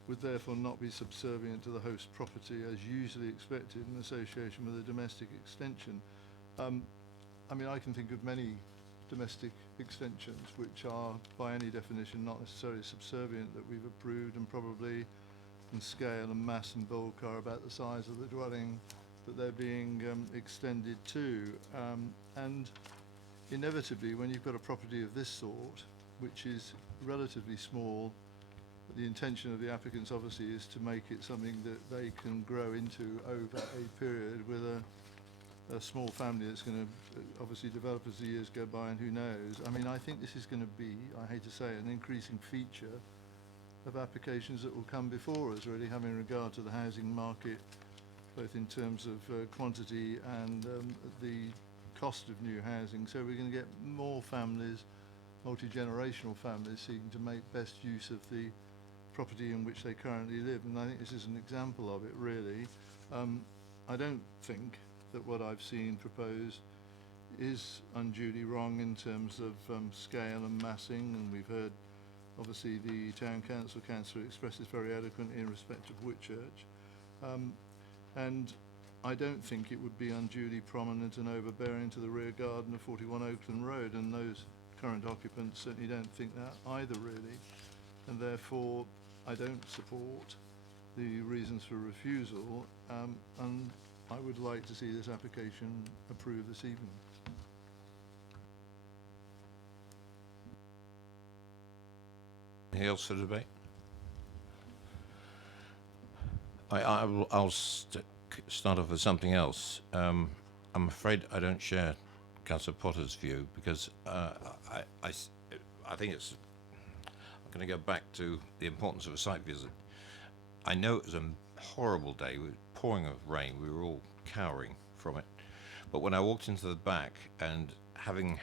would therefore not be subservient to the host property as usually expected in association with a domestic extension. I mean, I can think of many domestic extensions which are by any definition not necessarily subservient that we've approved, and probably in scale and mass and bulk are about the size of the dwelling that they're being extended to. And inevitably, when you've got a property of this sort, which is relatively small, the intention of the applicants obviously is to make it something that they can grow into over a period with a small family that's going to obviously develop as the years go by, and who knows. I mean, I think this is going to be, I hate to say it, an increasing feature of applications that will come before us, really, having regard to the housing market, both in terms of quantity and the cost of new housing. So we're going to get more families, multi-generational families, seeking to make best use of the property in which they currently live, and I think this is an example of it, really. I don't think that what I've seen proposed is unduly wrong in terms of scale and massing, and we've heard obviously the Town Council councillor express this very eloquently in respect of Whitchurch, and I don't think it would be unduly prominent and overbearing to the rear garden of 41 Oakland Road, and those current occupants certainly don't think that either, really, and therefore I don't support the reasons for refusal, and I would like to see this application approved this evening. Anything else for debate? I'll start off with something else. I'm afraid I don't share Councillor Potter's view, because I think it's. I'm going to go back to the importance of a site visit. I know it was a horrible day, with pouring of rain. We were all cowering from it. But when I walked into the back and having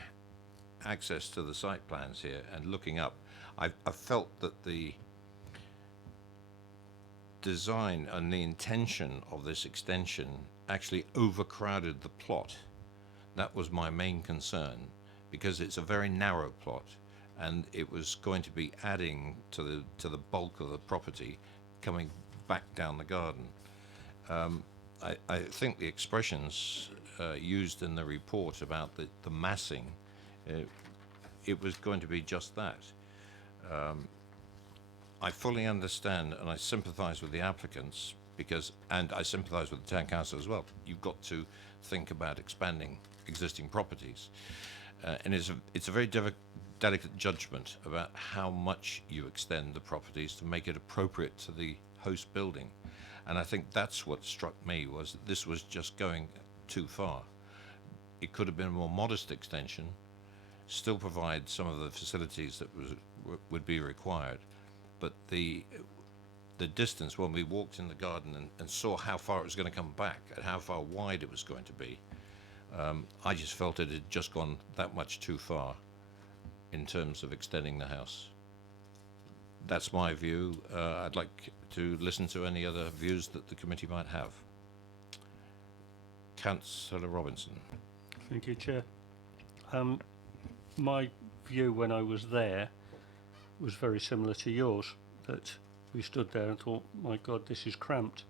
access to the site plans here and looking up, I felt that the design and the intention of this extension actually overcrowded the plot. That was my main concern, because it's a very narrow plot, and it was going to be adding to the bulk of the property coming back down the garden. I think the expressions used in the report about the massing, it was going to be just that. I fully understand and I sympathise with the applicants and I sympathise with the town council as well. You've got to think about expanding existing properties. And it's a very delicate judgment about how much you extend the properties to make it appropriate to the host building. And I think that's what struck me, was that this was just going too far. It could have been a more modest extension, still provide some of the facilities that would be required, but the distance when we walked in the garden and saw how far it was going to come back and how far wide it was going to be, I just felt it had just gone that much too far in terms of extending the house. That's my view. I'd like to listen to any other views that the committee might have. Councillor Robinson. Thank you, Chair. My view when I was there was very similar to yours, that we stood there and thought, my God, this is cramped.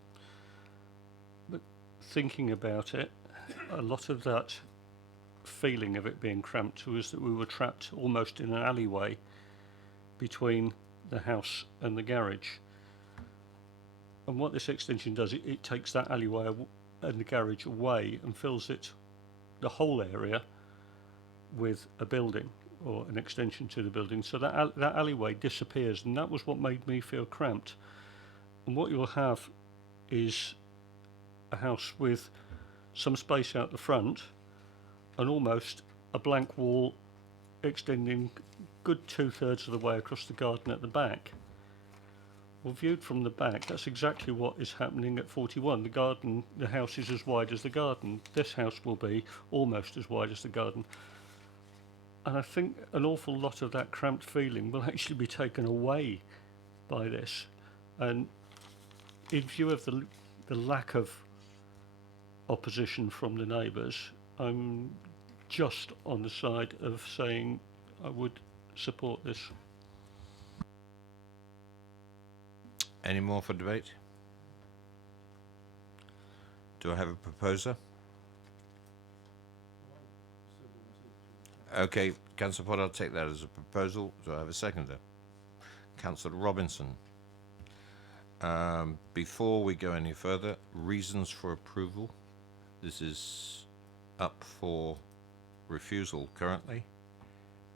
But thinking about it, a lot of that feeling of it being cramped was that we were trapped almost in an alleyway between the house and the garage. And what this extension does, it takes that alleyway and the garage away and fills the whole area with a building or an extension to the building. So that alleyway disappears, and that was what made me feel cramped. And what you'll have is a house with some space out the front and almost a blank wall extending good 2/3 of the way across the garden at the back. Well, viewed from the back, that's exactly what is happening at 41. The house is as wide as the garden. This house will be almost as wide as the garden. And I think an awful lot of that cramped feeling will actually be taken away by this. And in view of the lack of opposition from the neighbours, I'm just on the side of saying I would support this. Any more for debate? Do I have a proposer? Okay, Councillor Potter, I'll take that as a proposal. Do I have a seconder? Councillor Robinson. Before we go any further, reasons for approval. This is up for refusal currently.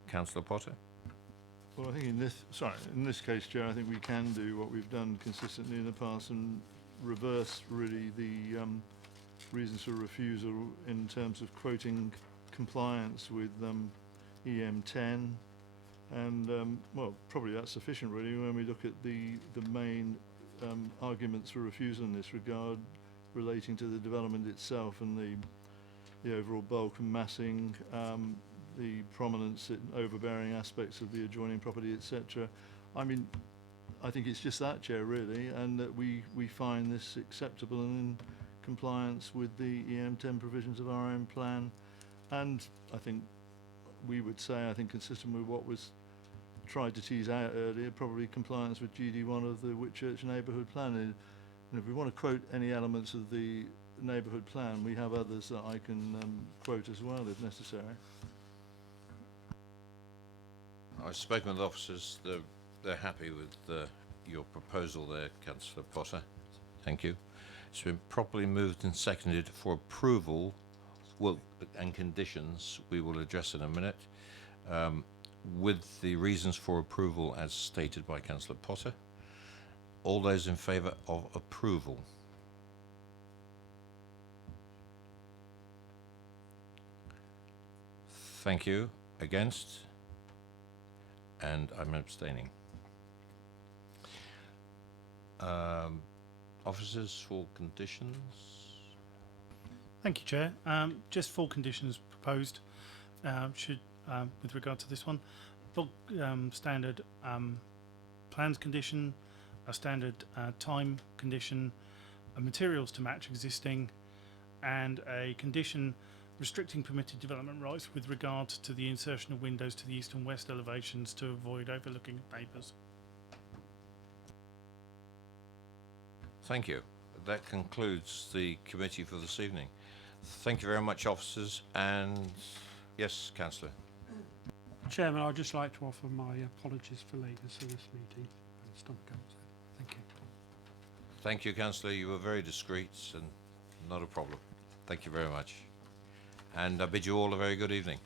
Councillor Potter. Well, I think in this case, Chair, I think we can do what we've done consistently in the past and reverse really the reasons for refusal in terms of quoting compliance with EM10, and well, probably that's sufficient really when we look at the main arguments for refusal in this regard relating to the development itself and the overall bulk and massing, the prominence and overbearing aspects of the adjoining property, etc. I mean, I think it's just that, Chair, really, and that we find this acceptable and in compliance with the EM10 provisions of our own plan. And I think we would say, I think consistent with what was tried to tease out earlier, probably compliance with GD1 of the Whitchurch neighbourhood plan. And if we want to quote any elements of the neighbourhood plan, we have others that I can quote as well if necessary. I've spoken with officers. They're happy with your proposal there, Councillor Potter. Thank you. It's been properly moved and seconded for approval, and conditions we will address in a minute, with the reasons for approval as stated by Councillor Potter. All those in favour of approval? Thank you. Against? And I'm abstaining. Officers for conditions? Thank you, Chair. Just 4 conditions proposed with regard to this one. Full standard plans condition, a standard time condition, materials to match existing, and a condition restricting permitted development rights with regard to the insertion of windows to the east and west elevations to avoid overlooking neighbours. Thank you. that concludes the committee for this evening. Thank you very much, officers, and yes, Councillor. Chairman, I'd just like to offer my apologies for lateness of this meeting. Thank you. Thank you, Councillor. You were very discreet and not a problem. Thank you very much. And I bid you all a very good evening.